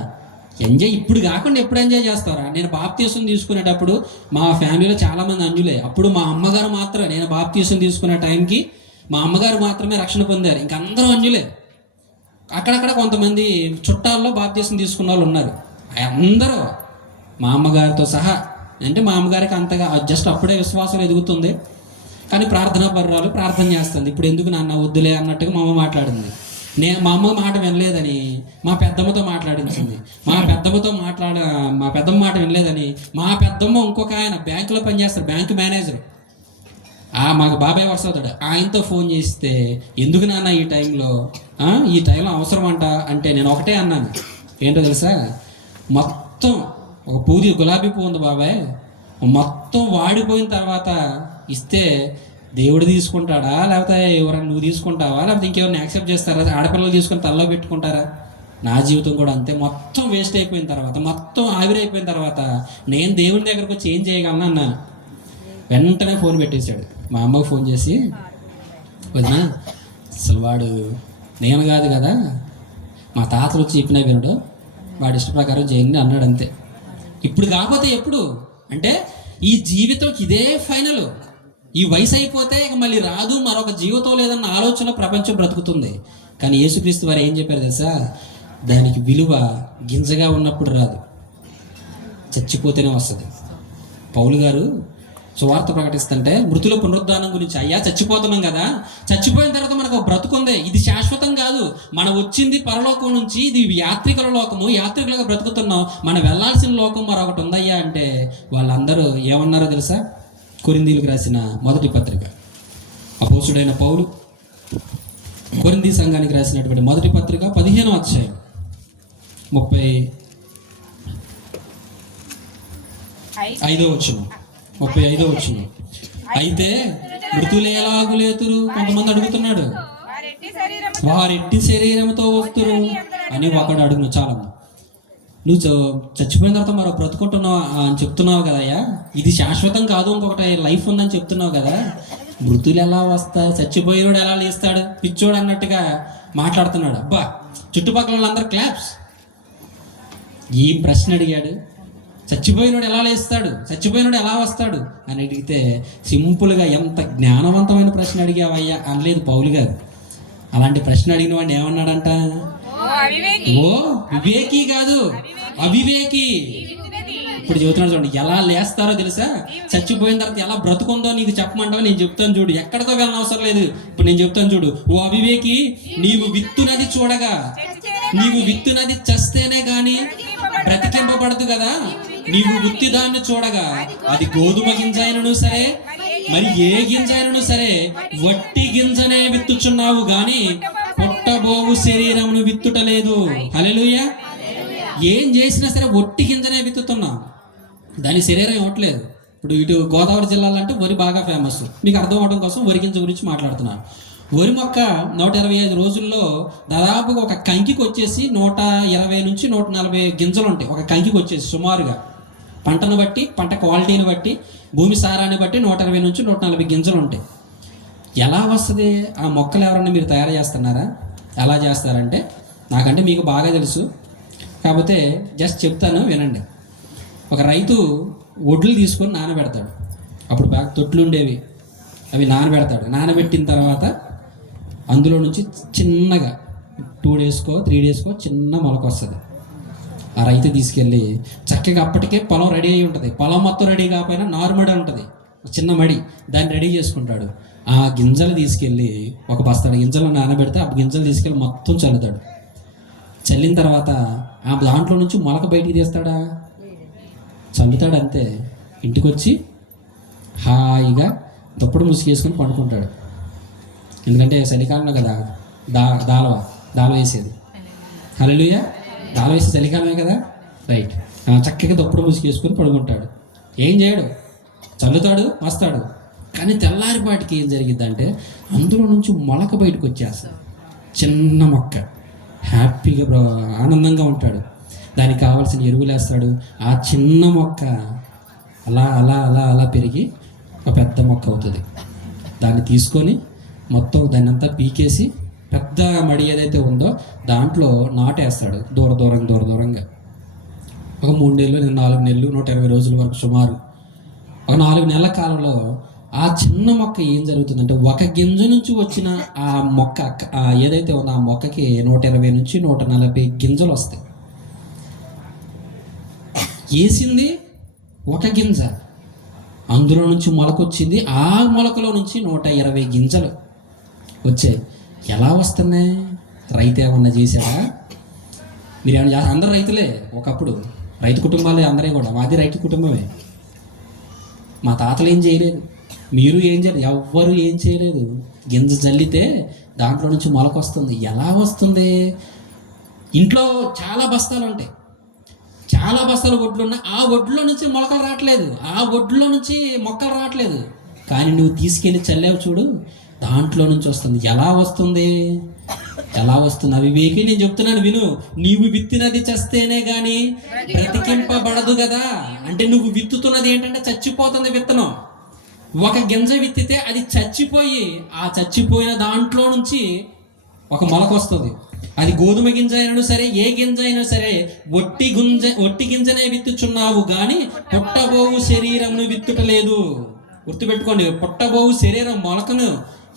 ఎంజాయ్ ఇప్పుడు కాకుండా ఎప్పుడు ఎంజాయ్ చేస్తారా? నేను బాప్తీసం తీసుకునేటప్పుడు మా ఫ్యామిలీలో చాలామంది అంజులే. అప్పుడు మా అమ్మగారు మాత్రమే, నేను బాప్తీసం తీసుకునే టైంకి మా అమ్మగారు మాత్రమే రక్షణ పొందారు, ఇంక అందరూ అంజులే. అక్కడక్కడ కొంతమంది చుట్టాల్లో బాప్తీసం తీసుకున్న వాళ్ళు ఉన్నారు. అందరూ మా అమ్మగారితో సహా. అంటే మా అమ్మగారికి అంతగా జస్ట్ అప్పుడే విశ్వాసం ఎదుగుతుంది, కానీ ప్రార్థనా పరురాలు ప్రార్థన చేస్తుంది. ఇప్పుడు ఎందుకు నాన్న వద్దులే అన్నట్టుగా మా అమ్మ మాట్లాడింది. మా అమ్మ మాట వినలేదని మా పెద్దమ్మతో మాట్లాడించింది. మా పెద్దమ్మ మాట వినలేదని మా పెద్దమ్మ ఇంకొక ఆయన బ్యాంకులో పనిచేస్తారు, బ్యాంకు మేనేజర్, మాకు బాబాయ్ వరుస అవుతాడు, ఆయనతో ఫోన్ చేస్తే ఎందుకు నాన్న ఈ టైంలో అవసరం అంట అంటే నేను ఒకటే అన్నాను, ఏంటో తెలుసా? మొత్తం ఒక గులాబీ పువ్వు ఉంది బాబాయ్, మొత్తం వాడిపోయిన తర్వాత ఇస్తే దేవుడు తీసుకుంటాడా, లేకపోతే ఎవరైనా నువ్వు తీసుకుంటావా, లేకపోతే ఇంకెవరిని యాక్సెప్ట్ చేస్తారా? ఆడపిల్లలు తీసుకొని తల్లో పెట్టుకుంటారా? నా జీవితం కూడా అంతే. మొత్తం వేస్ట్ అయిపోయిన తర్వాత, మొత్తం ఆవిరైపోయిన తర్వాత నేను దేవుని దగ్గరకు వచ్చి ఏం చేయగలను అన్న. వెంటనే ఫోన్ పెట్టేశాడు. మా అమ్మకు ఫోన్ చేసి, వదినా అసలు వాడు నేను కాదు కదా, మా తాతలు వచ్చి చెప్పినా వినడు, వాడి ఇష్ట ప్రకారం చేయండి అన్నాడు, అంతే. ఇప్పుడు కాకపోతే ఎప్పుడు అంటే ఈ జీవితం ఇదే ఫైనల్. ఈ వయసు అయిపోతే ఇక మళ్ళీ రాదు, మరొక జీవితం లేదన్న ఆలోచన ప్రపంచం బ్రతుకుతుంది. కానీ యేసుక్రీస్తు వారు ఏం చెప్పారు తెలుసా? దానికి విలువ గింజగా ఉన్నప్పుడు రాదు, చచ్చిపోతేనే వస్తుంది. పౌలు గారు సువార్త ప్రకటిస్తుంటే మృతుల పునరుద్ధానం గురించి, అయ్యా చచ్చిపోతున్నాం కదా, చచ్చిపోయిన తర్వాత మనకు బ్రతుకుందే, ఇది శాశ్వతం కాదు, మనం వచ్చింది పరలోకం నుంచి, ఇది యాత్రికుల లోకము, యాత్రికులుగా బ్రతుకుతున్నాం, మనం వెళ్ళాల్సిన లోకం మరొకటి ఉందయ్యా అంటే వాళ్ళందరూ ఏమన్నారో తెలుసా? కొరింథీయులకు రాసిన మొదటి పత్రిక, అపోస్తుడైన పౌలు కొరింథీ సంఘానికి రాసినటువంటి మొదటి పత్రిక 15వ అధ్యాయం 5వ వచనం, 35వ వచనం. అయితే మృతులు ఎలాగు లేతురు, కొంతమంది అడుగుతున్నాడు, వారెట్టి శరీరంతో వస్తురు అని ఒకడు అడుగును. చాలా నువ్వు చచ్చిపోయిన తర్వాత మరో బ్రతుకుంటున్నావు అని చెప్తున్నావు కదయ్యా, ఇది శాశ్వతం కాదు, ఇంకొకటి లైఫ్ ఉందని చెప్తున్నావు కదా, మృతులు ఎలా వస్తాయి, చచ్చిపోయినోడు ఎలా లేస్తాడు, పిచ్చోడు అన్నట్టుగా మాట్లాడుతున్నాడు. అబ్బా, చుట్టుపక్కల వాళ్ళందరూ క్లాప్స్. ఏం ప్రశ్న అడిగాడు, చచ్చిపోయినోడు ఎలా లేస్తాడు, చచ్చిపోయినోడు ఎలా వస్తాడు అని అడిగితే సింపుల్గా ఎంత జ్ఞానవంతమైన ప్రశ్న అడిగావయ్యా అనలేదు పౌలు గారు. అలాంటి ప్రశ్న అడిగిన వాడిని ఏమన్నాడంట, ఓ వివేకి కాదు అవివేకి. ఇప్పుడు చెబుతున్నాడు చూడండి, ఎలా లేస్తారో తెలుసా, చచ్చిపోయిన తర్వాత ఎలా బ్రతుకుందో నీకు చెప్పమంటావో నేను చెప్తాను చూడు, ఎక్కడికో వెళ్ళిన అవసరం లేదు, ఇప్పుడు నేను చెప్తాను చూడు. ఓ అవివేకి, నీవు విత్తునది చూడగా, నీవు విత్తునది చస్తేనే గాని బ్రతికింపబడదు కదా, నీవు విత్తి దాన్ని చూడగా అది గోధుమ గింజ అయినను సరే, మరి ఏ గింజ అయినను సరే, వట్టి గింజనే విత్తుచున్నావు గాని పుట్టబోవు శరీరమును విత్తుటలేదు. హల్లెలూయా. ఏం చేసినా సరే ఒట్టి గింజనే విత్తుతున్నాం, దాని శరీరం ఇవ్వట్లేదు. ఇప్పుడు ఇటు గోదావరి జిల్లాలో అంటే వరి బాగా ఫేమస్, మీకు అర్థం అవడం కోసం వరి గింజ గురించి మాట్లాడుతున్నాను. వరి మొక్క 125 రోజుల్లో దాదాపుగా ఒక కంకికి వచ్చేసి 120 నుంచి 140 గింజలు ఉంటాయి. ఒక కంకికి వచ్చేసి సుమారుగా పంటను బట్టి, పంట క్వాలిటీని బట్టి, భూమి సారాన్ని బట్టి 120 నుంచి 140 గింజలు ఉంటాయి. ఎలా వస్తుంది ఆ మొక్కలు? ఎవరన్నా మీరు తయారు చేస్తున్నారా? ఎలా చేస్తారంటే, నాకంటే మీకు బాగా తెలుసు, కాకపోతే జస్ట్ చెప్తాను వినండి. ఒక రైతు వడ్లు తీసుకొని నానబెడతాడు. అప్పుడు బాగా తొట్లు ఉండేవి, అవి నానబెడతాడు. నానబెట్టిన తర్వాత అందులో నుంచి చిన్నగా 2 డేస్కో 3 డేస్కో చిన్న మొలక వస్తుంది. ఆ రైతు తీసుకెళ్ళి చక్కగా, అప్పటికే పొలం రెడీ అయి ఉంటుంది, పొలం మొత్తం రెడీ కాకపోయినా నార్మల్ ఉంటుంది, చిన్న మడి, దాన్ని రెడీ చేసుకుంటాడు. ఆ గింజలు తీసుకెళ్ళి ఒక బస్తాడు గింజలు నానబెడితే ఆ గింజలు తీసుకెళ్ళి మొత్తం చల్లుతాడు. చల్లిన తర్వాత ఆ దాంట్లో నుంచి మొలక బయటికి తీస్తాడా? చల్లుతాడు అంతే. ఇంటికి వచ్చి హాయిగా దుప్పటి ముసుగేసుకొని పండుకుంటాడు. ఎందుకంటే చలికాలంలో కదా దాల వేసేది. హల్లెలూయా. దాల వేసే చలికాలమే కదా, రైట్. చక్కగా దుప్పటి ముసుగేసుకొని పడుకుంటాడు. ఏం చేయడు, చల్లుతాడు, వస్తాడు. కానీ తెల్లారిపాటికి ఏం జరిగిద్దంటే అందులో నుంచి మొలక బయటకు వచ్చేస్తుంది, చిన్న మొక్క. హ్యాపీగా ఆనందంగా ఉంటాడు. దానికి కావాల్సిన ఎరువులు వేస్తాడు. ఆ చిన్న మొక్క అలా అలా అలా అలా పెరిగి ఒక పెద్ద మొక్క అవుతుంది. దాన్ని తీసుకొని మొత్తం దాన్ని అంతా పీకేసి పెద్ద మడి ఏదైతే ఉందో దాంట్లో నాటేస్తాడు. దూరంగా ఒక 3 నెలలు, 4 నెలలు, 120 రోజుల వరకు సుమారు ఒక 4 నెలల కాలంలో ఆ చిన్న మొక్క ఏం జరుగుతుందంటే, ఒక గింజ నుంచి వచ్చిన ఆ మొక్క ఏదైతే ఉందో ఆ మొక్కకి 120 నుంచి 140 గింజలు వస్తాయి. వేసింది ఒక గింజ, అందులో నుంచి మొలకొచ్చింది. ఆ మొలకలో నుంచి 120 గింజలు వచ్చాయి. ఎలా వస్తున్నాయి? రైతు ఏమన్నా చేశాడా? మీరు ఏమన్నా అందరు రైతులే, ఒకప్పుడు రైతు కుటుంబాలే అందరే కూడా. మాది రైతు కుటుంబమే. మా తాతలు ఏం చేయలేదు, మీరు ఏం చేయలేదు, ఎవ్వరు ఏం చేయలేదు. గింజ జల్లితే దాంట్లో నుంచి మొలక వస్తుంది. ఎలా వస్తుంది? ఇంట్లో చాలా బస్తాలు ఉంటాయి, చాలా బస్తాలు వడ్లు ఉన్నాయి. ఆ వడ్లో నుంచి మొలకలు రావట్లేదు, ఆ వడ్లో నుంచి మొక్కలు రావట్లేదు. కానీ నువ్వు తీసుకెళ్ళి చల్లావు చూడు, దాంట్లో నుంచి వస్తుంది. ఎలా వస్తుంది? అవివేకి, నేను చెప్తున్నాను విను. నీవు విత్తినది చస్తేనే గాని బ్రతికింపబడదు కదా. అంటే నువ్వు విత్తుతున్నది ఏంటంటే చచ్చిపోతుంది విత్తనం. ఒక గింజ విత్తితే అది చచ్చిపోయి, ఆ చచ్చిపోయిన దాంట్లో నుంచి ఒక మొలక వస్తుంది. అది గోధుమ గింజ అయినా సరే, ఏ గింజ అయినా సరే, ఒట్టి గింజనే విత్తుచున్నావు గాని పుట్టబోవు శరీరమును విత్తుటలేదు. గుర్తుపెట్టుకోండి, పుట్టబోవు శరీరం మొలకను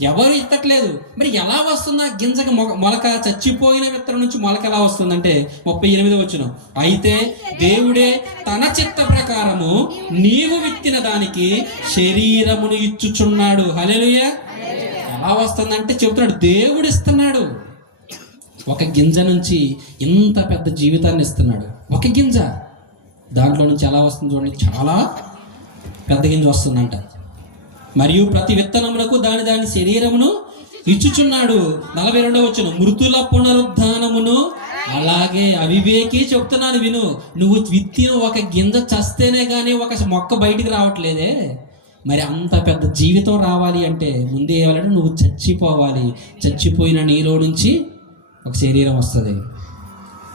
ఎవరు ఎత్తట్లేదు. మరి ఎలా వస్తుంది ఆ గింజకి మొలక? చచ్చిపోయిన విత్తనం నుంచి మొలక ఎలా వస్తుందంటే 38వ వచనం, అయితే దేవుడే తన చిత్త ప్రకారము నీవు విత్తిన దానికి శరీరమును ఇచ్చుచున్నాడు. హల్లెలూయా. ఎలా వస్తుందంటే చెబుతున్నాడు, దేవుడు ఇస్తున్నాడు. ఒక గింజ నుంచి ఇంత పెద్ద జీవితాన్ని ఇస్తున్నాడు. ఒక గింజ, దాంట్లో నుంచి ఎలా వస్తుంది చూడండి, చాలా పెద్ద గింజ వస్తుందంట. మరియు ప్రతి విత్తనములకు దాని శరీరమును ఇచ్చుచున్నాడు. 42వ వచనం, మృతుల పునరుద్ధానమును అలాగే అవివేకి చెప్తున్నాను విను, నువ్వు విత్తిన ఒక గింజ చస్తేనే కానీ ఒక మొక్క బయటికి రావట్లేదే. మరి అంత పెద్ద జీవితం రావాలి అంటే ముందే ఏమంటే నువ్వు చచ్చిపోవాలి. చచ్చిపోయిన నీలో నుంచి ఒక శరీరం వస్తుంది.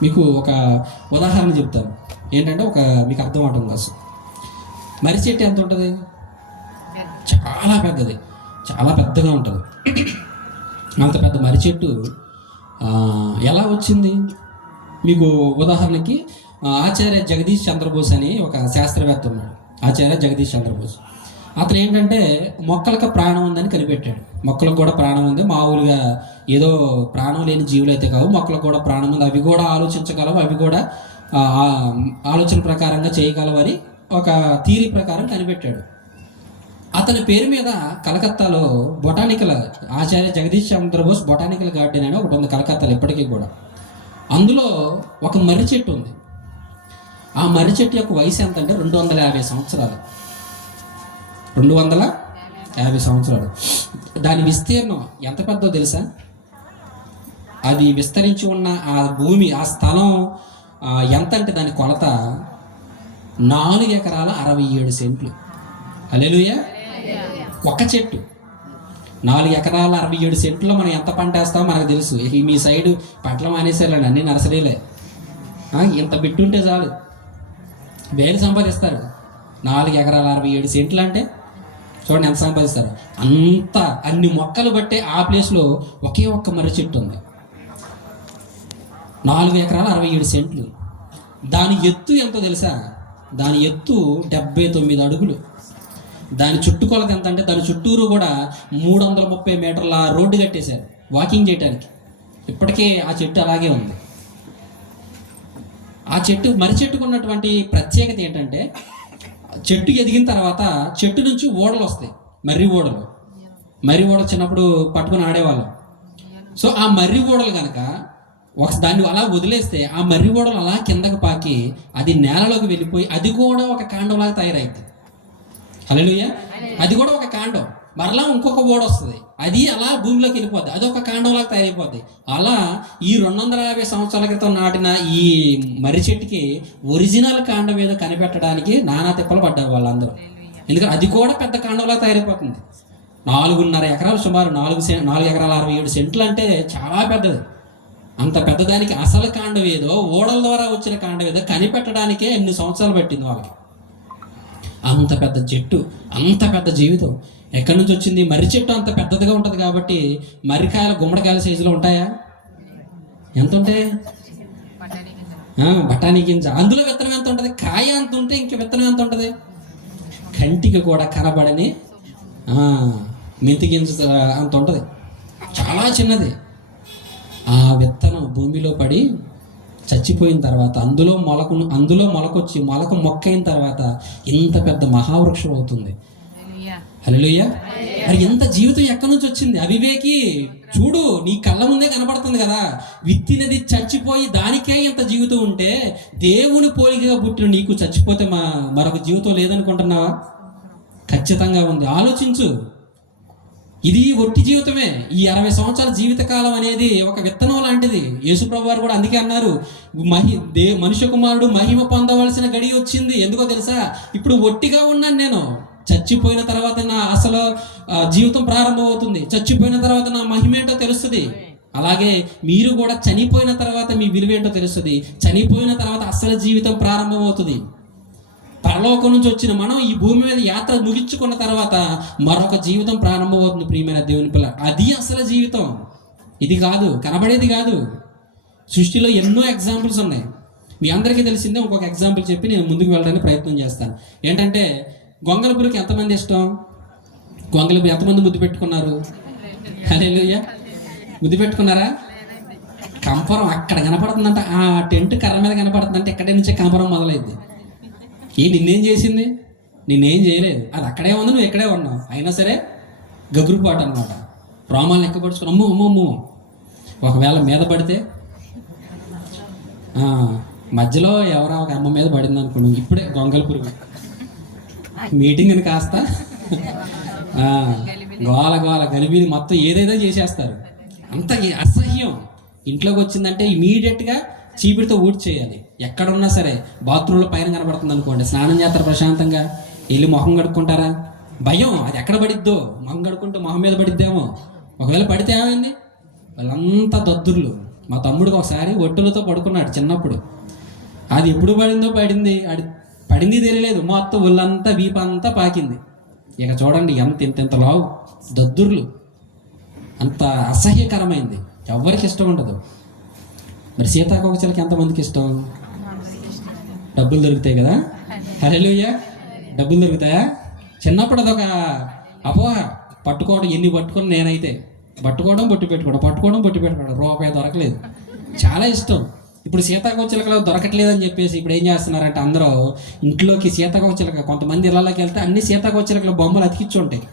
మీకు ఒక ఉదాహరణ చెప్తాను. ఏంటంటే మీకు అర్థం అవటం కోసం, మర్రి చెట్టు ఎంత ఉంటుంది? చాలా పెద్దది, చాలా పెద్దగా ఉంటుంది. అంత పెద్ద మర్రి చెట్టు ఎలా వచ్చింది? మీకు ఉదాహరణకి ఆచార్య జగదీష్ చంద్రబోస్ అని ఒక శాస్త్రవేత్త ఉన్నాడు. ఆచార్య జగదీష్ చంద్రబోస్ అతను ఏంటంటే మొక్కలకు ప్రాణం ఉందని కనిపెట్టాడు. మొక్కలకు కూడా ప్రాణం ఉంది, మామూలుగా ఏదో ప్రాణం లేని జీవులు అయితే కావు, మొక్కలకు కూడా ప్రాణం ఉంది, అవి కూడా ఆలోచించగలవు, అవి కూడా ఆలోచన ప్రకారంగా చేయగలవని ఒక థియరీ ప్రకారం కనిపెట్టాడు. అతని పేరు మీద కలకత్తాలో బొటానికల్, ఆచార్య జగదీష్ చంద్రబోస్ బొటానికల్ గార్డెన్ అని ఒకటి ఉంది కలకత్తాలో ఇప్పటికీ కూడా. అందులో ఒక మర్రి చెట్టు ఉంది. ఆ మర్రి చెట్టు యొక్క వయసు ఎంత అంటే 250 సంవత్సరాలు. 250 సంవత్సరాలు. దాని విస్తీర్ణం ఎంత పెద్దో తెలుసా? అది విస్తరించి ఉన్న ఆ భూమి, ఆ స్థలం ఎంత అంటే దాని కొలత 4 ఎకరాల 67 సెంట్లు. హల్లెలూయా. ఒక చెట్టు 4 ఎకరాల 67 సెంట్లో మనం ఎంత పంట వేస్తామో మనకు తెలుసు. మీ సైడు పంటలు మానేసారండి, అన్ని నర్సరీలే. ఇంత బిట్టుంటే చాలు వేలు సంపాదిస్తారు. 4 ఎకరాల 67 సెంట్లు అంటే చూడండి ఎంత సంపాదిస్తారు. అన్ని మొక్కలు బట్టే ఆ ప్లేస్లో ఒకే ఒక్క మర్రి చెట్టు ఉంది. 4 ఎకరాల 67 సెంట్లు. దాని ఎత్తు ఎంతో తెలుసా? దాని ఎత్తు 79 అడుగులు. దాని చుట్టుకొలత ఎంత అంటే దాని చుట్టూరు కూడా 330 మీటర్ల రోడ్డు కట్టేశారు వాకింగ్ చేయడానికి. ఇప్పటికే ఆ చెట్టు అలాగే ఉంది. ఆ చెట్టు మర్రి చెట్టుకు ఉన్నటువంటి ప్రత్యేకత ఏంటంటే, చెట్టు ఎదిగిన తర్వాత చెట్టు నుంచి ఓడలు వస్తాయి, మర్రి ఓడలు చిన్నప్పుడు పట్టుకుని ఆడేవాళ్ళం. సో ఆ మర్రి ఓడలు కనుక దాన్ని అలా వదిలేస్తే ఆ మర్రి ఓడలు అలా కిందకు పాకి అది నేలలోకి వెళ్ళిపోయి అది కూడా ఒక కాండంలాగా తయారైంది. హల్లెలూయా. అది కూడా ఒక కాండం, మరలా ఇంకొక ఓడ వస్తుంది, అది అలా భూమిలోకి వెళ్ళిపోద్ది, అది ఒక కాండంలాగా తయారైపోద్ది. అలా ఈ 250 సంవత్సరాల క్రితం నాటిన ఈ మర్రి చెట్టుకి ఒరిజినల్ కాండం ఏదో కనిపెట్టడానికి నానా తిప్పలు పడ్డారు వాళ్ళందరూ. ఎందుకంటే అది కూడా పెద్ద కాండంలాగా తయారైపోతుంది. 4.5 ఎకరాలు, సుమారు 4 ఎకరాల 67 సెంట్లు అంటే చాలా పెద్దది. అంత పెద్దదానికి అసలు కాండం ఏదో, ఓడల ద్వారా వచ్చిన కాండం ఏదో కనిపెట్టడానికే ఎన్ని సంవత్సరాలు పట్టింది వాళ్ళకి. అంత పెద్ద చెట్టు, అంత పెద్ద జీవితం ఎక్కడి నుంచి వచ్చింది? మర్రి చెట్టు అంత పెద్దదిగా ఉంటుంది కాబట్టి మర్రికాయలు గుమ్మడికాయల సైజులో ఉంటాయా? ఎంత ఉంటాయి? బఠానీ గింజ. అందులో విత్తనం ఎంత ఉంటుంది? కాయ అంత ఉంటే ఇంక విత్తనం ఎంత ఉంటుంది? కంటికి కూడా కనబడని మెంతి గింజ అంత ఉంటుంది, చాలా చిన్నది. ఆ విత్తనం భూమిలో పడి చచ్చిపోయిన తర్వాత అందులో మొలకొచ్చి మొలక మొక్క అయిన తర్వాత ఇంత పెద్ద మహావృక్షం అవుతుంది. హల్లెలూయా. మరి ఇంత జీవితం ఎక్కడి నుంచి వచ్చింది? అవివేకి, చూడు నీ కళ్ళ ముందే కనపడుతుంది కదా, విత్తినది చచ్చిపోయి దానికే ఇంత జీవితం ఉంటే దేవుని పోలికగా పుట్టిన నీకు చచ్చిపోతే మరొక జీవితం లేదనుకుంటున్నావా? ఖచ్చితంగా ఉంది. ఆలోచించు. ఇది ఒట్టి జీవితమే. ఈ 60 సంవత్సరాల జీవితకాలం అనేది ఒక విత్తనం లాంటిది. యేసుప్రభు వారు కూడా అందుకే అన్నారు, మనుష్య కుమారుడు మహిమ పొందవలసిన గడి వచ్చింది. ఎందుకో తెలుసా? ఇప్పుడు ఒట్టిగా ఉన్నాను నేను, చచ్చిపోయిన తర్వాత నా అసలు జీవితం ప్రారంభమవుతుంది. చచ్చిపోయిన తర్వాత నా మహిమ ఏంటో తెలుస్తుంది. అలాగే మీరు కూడా చనిపోయిన తర్వాత మీ విలువేంటో తెలుస్తుంది. చనిపోయిన తర్వాత అసలు జీవితం ప్రారంభమవుతుంది. పరలోకం నుంచి వచ్చిన మనం ఈ భూమి మీద యాత్ర ముగించుకున్న తర్వాత మరొక జీవితం ప్రారంభమవుతుంది. ప్రియమైన దేవుని పిల్ల, అది అసలు జీవితం. ఇది కాదు, కనబడేది కాదు. సృష్టిలో ఎన్నో ఎగ్జాంపుల్స్ ఉన్నాయి. మీ అందరికీ తెలిసిందే. ఇంకొక ఎగ్జాంపుల్ చెప్పి నేను ముందుకు వెళ్ళడానికి ప్రయత్నం చేస్తాను. ఏంటంటే, గొంగళపురికి ఎంతమంది ఇష్టం? గొంగళపురి ఎంతమంది ముద్దు పెట్టుకున్నారు? హల్లెలూయా. ముద్దు పెట్టుకున్నారా? కంపరం అక్కడ కనపడుతుందంట, ఆ టెంట్ కర్ర మీద కనపడుతుందంటే ఇక్కడి నుంచే కంపరం మొదలైంది. నిన్నేం చేసింది? నిన్నేం చేయలేదు, అది అక్కడే ఉంది, నువ్వు ఎక్కడే ఉన్నావు. అయినా సరే గగురుపాటు అనమాట. ప్రామాలను ఎక్కపడుచుకుని అమ్మో. ఒకవేళ మీద పడితే మధ్యలో ఎవరో ఒక అమ్మ మీద పడింది అనుకోండి, ఇప్పుడే గొంగళపురి మీటింగ్ అని కాస్త గోల గలిబిలి మొత్తం ఏదేదో చేసేస్తారు. అంత అసహ్యం. ఇంట్లోకి వచ్చిందంటే ఇమీడియట్గా చీపిడితో ఊడ్చేయాలి. ఎక్కడున్నా సరే బాత్రూంలో పైన కనబడుతుంది అనుకోండి, స్నానం చేస్తారు ప్రశాంతంగా, వెళ్ళి మొహం కడుక్కుంటారా? భయం, అది ఎక్కడ పడిద్దో, మొహం కడుక్కుంటే మొహం మీద పడిద్దేమో. ఒకవేళ పడితే ఏమైంది? వాళ్ళంతా దద్దుర్లు. మా తమ్ముడికి ఒకసారి ఒట్టులతో పడుకున్నాడు చిన్నప్పుడు. అది ఎప్పుడు పడింది, అది పడింది తెలియలేదు, మొత్తం ఒళ్ళంతా వీపంతా పాకింది. ఇక చూడండి ఎంత లావు దద్దుర్లు, అంత అసహ్యకరమైంది, ఎవరికి ఇష్టం ఉండదు. మరి సీతాకోకచిలకి ఎంతమందికి ఇష్టం? డబ్బులు దొరుకుతాయి కదా, హల్లెలూయా, డబ్బులు దొరుకుతాయా? చిన్నప్పుడు అదొక అపోహ, పట్టుకోవడం, ఎన్ని పట్టుకొని నేనైతే పట్టుకోవడం బొట్టు పెట్టుకోవడం, రూపాయి దొరకలేదు, చాలా ఇష్టం. ఇప్పుడు సీతాకోకచిలకలు దొరకట్లేదని చెప్పేసి ఇప్పుడు ఏం చేస్తున్నారంటే అందరూ ఇంట్లోకి సీతాకోకచిలక, కొంతమంది ఇళ్ళకి వెళ్తే అన్ని సీతాకోకచిలకల బొమ్మలు అతికించి ఉంటాయి.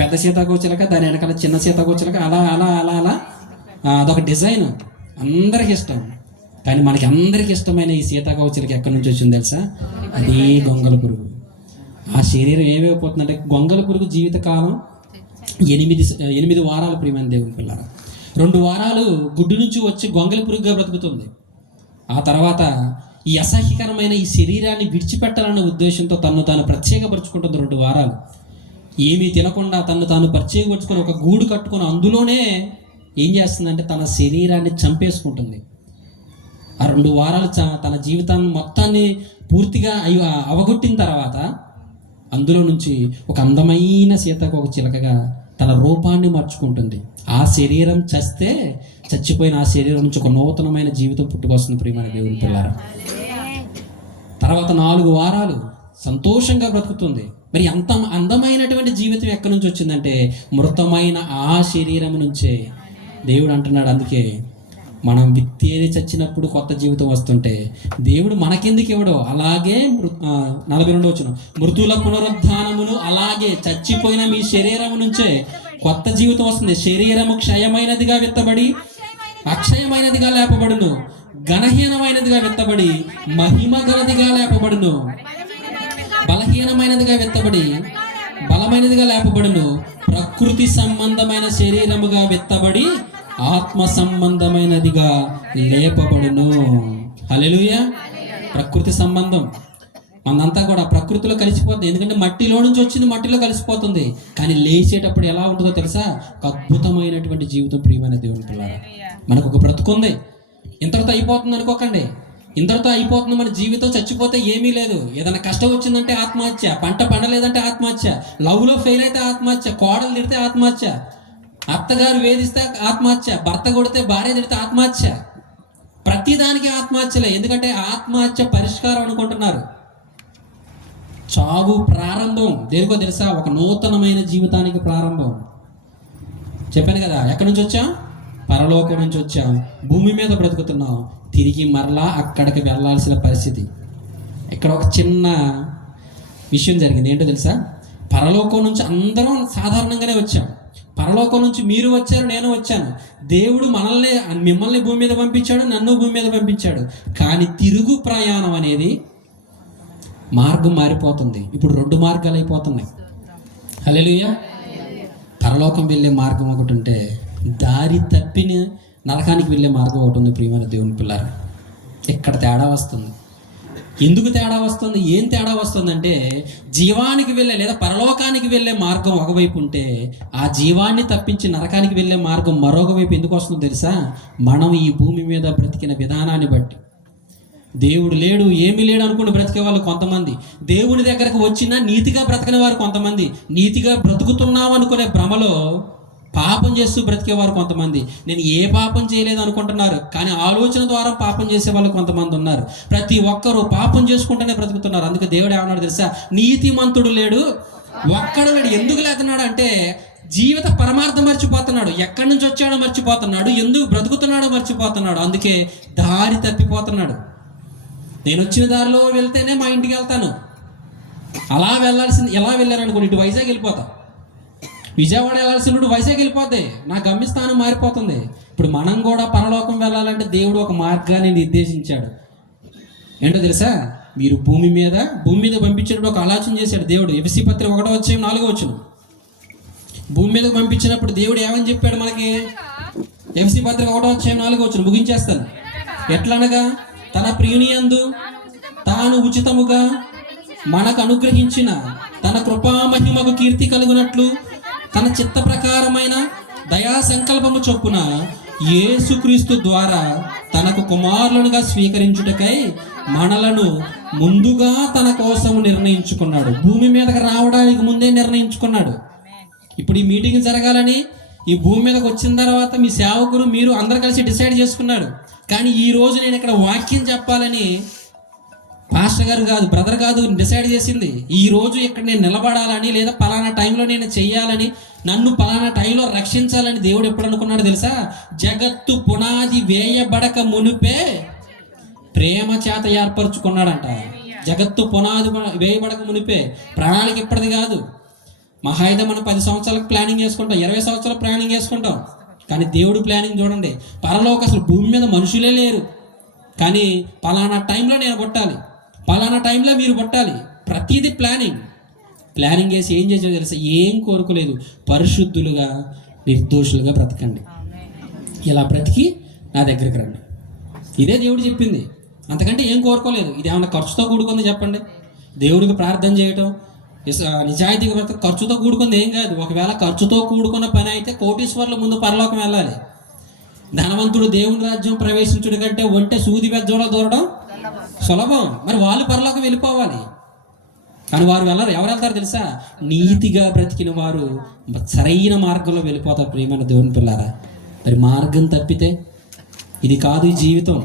పెద్ద సీతాకోకచిలక, దాని వెనకాల చిన్న సీతాకోకచిలక, అలా అలా అలా అలా అదొక డిజైన్, అందరికి ఇష్టం. కానీ మనకి అందరికి ఇష్టమైన ఈ సీతాకోకచిలక ఎక్కడి నుంచి వచ్చింది తెలుసా? అది గొంగళ పురుగు. ఆ శరీరం ఏమైపోతుందంటే, గొంగళ పురుగు జీవితకాలం 8 వారాలు. ప్రియమైన దేవుని పిల్లారా, 2 వారాలు గుడ్డు నుంచి వచ్చి గొంగళ పురుగుగా బ్రతుకుతుంది. ఆ తర్వాత ఈ అసహ్యకరమైన ఈ శరీరాన్ని విడిచిపెట్టాలనే ఉద్దేశంతో తను తాను ప్రత్యేకపరుచుకుంటుంది. 2 వారాలు ఏమీ తినకుండా తను తాను ప్రత్యేకపరుచుకొని ఒక గూడు కట్టుకొని అందులోనే ఏం చేస్తుందంటే తన శరీరాన్ని చంపేసుకుంటుంది. ఆ 2 వారాలు తన జీవితాన్ని మొత్తాన్ని పూర్తిగా అవగొట్టిన తర్వాత అందులో నుంచి ఒక అందమైన సీతాకోకచిలకగా తన రూపాన్ని మార్చుకుంటుంది. ఆ శరీరం చచ్చిపోయిన ఆ శరీరం నుంచి ఒక నూతనమైన జీవితం పుట్టుకొస్తుంది. ప్రియమైన దేవుని పిల్లారా, తర్వాత 4 వారాలు సంతోషంగా బ్రతుకుతుంది. మరి అంత అందమైనటువంటి జీవితం ఎక్కడి నుంచి వచ్చిందంటే మృతమైన ఆ శరీరం నుంచే. దేవుడు అంటున్నాడు, అందుకే మనం విత్తేది చచ్చినప్పుడు కొత్త జీవితం వస్తుంటే దేవుడు మనకెందుకు ఇవ్వడో, అలాగే 42 వచనం, మృతుల పునరుద్ధానమును అలాగే చచ్చిపోయిన మీ శరీరం నుంచే కొత్త జీవితం వస్తుంది. శరీరము క్షయమైనదిగా విత్తబడి అక్షయమైనదిగా లేపబడును, ఘనహీనమైనదిగా విత్తబడి మహిమ గలదిగా లేపబడును, బలహీనమైనదిగా విత్తబడి బలమైనదిగా లేపబడును, ప్రకృతి సంబంధమైన శరీరముగా విత్తబడి ఆత్మ సంబంధమైనదిగా లేపబడును. హల్లెలూయా. ప్రకృతి సంబంధం మనంతా కూడా ప్రకృతిలో కలిసిపోతుంది. ఎందుకంటే మట్టిలో నుంచి వచ్చింది మట్టిలో కలిసిపోతుంది. కానీ లేచేటప్పుడు ఎలా ఉంటుందో తెలుసా? ఒక అద్భుతమైనటువంటి జీవితం. ప్రియమైన దేవుని పిల్లారా, మనకు ఒక బ్రతుకుంది, ఇంతటితో అయిపోతుంది అనుకోకండి. ఇంతటితో అయిపోతుంది మన జీవితం, చచ్చిపోతే ఏమీ లేదు. ఏదైనా కష్టం వచ్చిందంటే ఆత్మహత్య, పంట పండలేదంటే ఆత్మహత్య, లవ్లో ఫెయిల్ అయితే ఆత్మహత్య, కోడలు తిడితే ఆత్మహత్య, అత్తగారు వేధిస్తే ఆత్మహత్య, భర్త కొడితే భార్య తిడితే ఆత్మహత్య. ప్రతిదానికి ఆత్మహత్యలే. ఎందుకంటే ఆత్మహత్య పరిష్కారం అనుకుంటున్నారు. చావు ప్రారంభం దేనికో తెలుసా? ఒక నూతనమైన జీవితానికి ప్రారంభం. చెప్పాను కదా, ఎక్కడి నుంచి వచ్చాం? పరలోకం నుంచి వచ్చాం. భూమి మీద బ్రతుకుతున్నాం, తిరిగి మరలా అక్కడికి వెళ్ళాల్సిన పరిస్థితి. ఇక్కడ ఒక చిన్న విషయం జరిగింది. ఏంటో తెలుసా? పరలోకం నుంచి అందరం సాధారణంగానే వచ్చాం. పరలోకం నుంచి మీరు వచ్చారు, నేను వచ్చాను. దేవుడు మిమ్మల్ని భూమి మీద పంపించాడు, నన్ను భూమి మీద పంపించాడు. కానీ తిరుగు ప్రయాణం అనేది మార్గం మారిపోతుంది. ఇప్పుడు 2 మార్గాలు అయిపోతున్నాయి. హల్లెలూయా. పరలోకం వెళ్ళే మార్గం ఒకటి ఉంటే, దారి తప్పిన నరకానికి వెళ్ళే మార్గం ఒకటి ఉంది. ప్రియమైన దేవుని పిల్లారా, ఇక్కడ తేడా వస్తుంది. ఎందుకు తేడా వస్తుంది? ఏం తేడా వస్తుందంటే, జీవానికి వెళ్ళే లేదా పరలోకానికి వెళ్ళే మార్గం ఒకవైపు ఉంటే, ఆ జీవాన్ని తప్పించి నరకానికి వెళ్ళే మార్గం మరొక వైపు ఎందుకు వస్తుందో తెలుసా? మనం ఈ భూమి మీద బ్రతికిన విధానాన్ని బట్టి. దేవుడు లేడు, ఏమీ లేడు అనుకుని బ్రతికే వాళ్ళు కొంతమంది, దేవుని దగ్గరకు వచ్చినా నీతిగా బ్రతకని వారు కొంతమంది, నీతిగా బ్రతుకుతున్నాం అనుకునే భ్రమలో పాపం చేస్తూ బ్రతికేవారు కొంతమంది, నేను ఏ పాపం చేయలేదు అనుకుంటున్నారు. కానీ ఆలోచన ద్వారా పాపం చేసే వాళ్ళు కొంతమంది ఉన్నారు. ప్రతి ఒక్కరూ పాపం చేసుకుంటూనే బ్రతుకుతున్నారు. అందుకే దేవుడు ఏమన్నాడు తెలుసా? నీతిమంతుడు లేడు, ఒక్కడు లేడు. ఎందుకు లేకున్నాడు అంటే, జీవిత పరమార్థం మర్చిపోతున్నాడు, ఎక్కడి నుంచి వచ్చాడో మర్చిపోతున్నాడు, ఎందుకు బ్రతుకుతున్నాడో మర్చిపోతున్నాడు. అందుకే దారి తప్పిపోతున్నాడు. నేను వచ్చిన దారిలో వెళ్తేనే మా ఇంటికి వెళ్తాను, అలా వెళ్ళాల్సింది. ఎలా వెళ్ళారనుకోండి, ఇటు వైజాగ్ వెళ్ళిపోతా, విజయవాడ వెళ్ళాల్సిన వైజాగ్ వెళ్ళిపోతే నా గమ్యస్థానం మారిపోతుంది. ఇప్పుడు మనం కూడా పరలోకం వెళ్ళాలంటే దేవుడు ఒక మార్గాన్ని నిర్దేశించాడు. ఏంటో తెలుసా? మీరు భూమి మీద పంపించినప్పుడు ఒక ఆలోచన చేశాడు దేవుడు. ఎఫెసీ పత్రిక 1:4 భూమి మీదకి పంపించినప్పుడు దేవుడు ఏమని చెప్పాడు మనకి? ఎఫెసీ పత్రిక 1:4 ముగించేస్తాను. ఎట్లనగా తన ప్రియునియందు తాను ఉచితముగా మనకు అనుగ్రహించిన తన కృపామహిమకు కీర్తి కలుగునట్లు తన చిత్త ప్రకారమైన దయా సంకల్పము చొప్పున యేసుక్రీస్తు ద్వారా తనకు కుమారులుగా స్వీకరించుటకై మనలను ముందుగా తన కోసం నిర్ణయించుకున్నాడు. భూమి మీదకి రావడానికి ముందే నిర్ణయించుకున్నాడు. ఇప్పుడు ఈ మీటింగ్ జరగాలని ఈ భూమి మీదకి వచ్చిన తర్వాత మీ సేవకులు మీరు అందరు కలిసి డిసైడ్ చేసుకున్నాడు. కానీ ఈ రోజు నేను ఇక్కడ వాక్యం చెప్పాలని పాస్టర్ గారు కాదు, బ్రదర్ కాదు డిసైడ్ చేసింది. ఈ రోజు ఇక్కడ నేను నిలబడాలని, లేదా పలానా టైంలో నేను చెయ్యాలని, నన్ను పలానా టైంలో రక్షించాలని దేవుడు ఎప్పుడు అనుకున్నాడు తెలుసా? జగత్తు పునాది వేయబడక మునిపే ప్రేమ చేత ఏర్పరచుకున్నాడంట. జగత్తు పునాది వేయబడక మునిపే. ప్రణాళిక ఇప్పటిది కాదు. మహా అయితే మనం 10 సంవత్సరాలకు ప్లానింగ్ చేసుకుంటాం, 20 సంవత్సరాలకు ప్లానింగ్ చేసుకుంటాం. కానీ దేవుడు ప్లానింగ్ చూడండి. పరలోక అసలు భూమి మీద మనుషులే లేరు, కానీ పలానా టైంలో నేను పుట్టాలి, పలానా టైంలో మీరు పుట్టాలి. ప్రతిదీ ప్లానింగ్ చేసి ఏం చేసాడో తెలుసా? ఏం కోరుకోలేదు, పరిశుద్ధులుగా నిర్దోషులుగా బ్రతకండి, ఇలా బ్రతికి నా దగ్గరికి రండి. ఇదే దేవుడు చెప్పింది, అంతకంటే ఏం కోరుకోలేదు. ఇది ఏమన్నా ఖర్చుతో కూడుకుంది చెప్పండి? దేవుడికి ప్రార్థన చేయటం, నిజాయితీగా బ్రతక ఖర్చుతో కూడుకుంది ఏం కాదు. ఒకవేళ ఖర్చుతో కూడుకున్న పని అయితే కోటీశ్వర్ల ముందు పరలోకం వెళ్ళాలి. ధనవంతుడు దేవుని రాజ్యం ప్రవేశించుడు కంటే ఒంటె సూది బెజ్జంలో దూరడం సులభం. మరి వాళ్ళు పరలోకం వెళ్ళిపోవాలి, కానీ వారు వెళ్ళరు. ఎవరు వెళ్తారు తెలుసా? నీతిగా బ్రతికిన వారు సరైన మార్గంలో వెళ్ళిపోతారు. ప్రియమైన దేవుని పిల్లారా, మరి మార్గం తప్పితే ఇది కాదు ఈ జీవితం.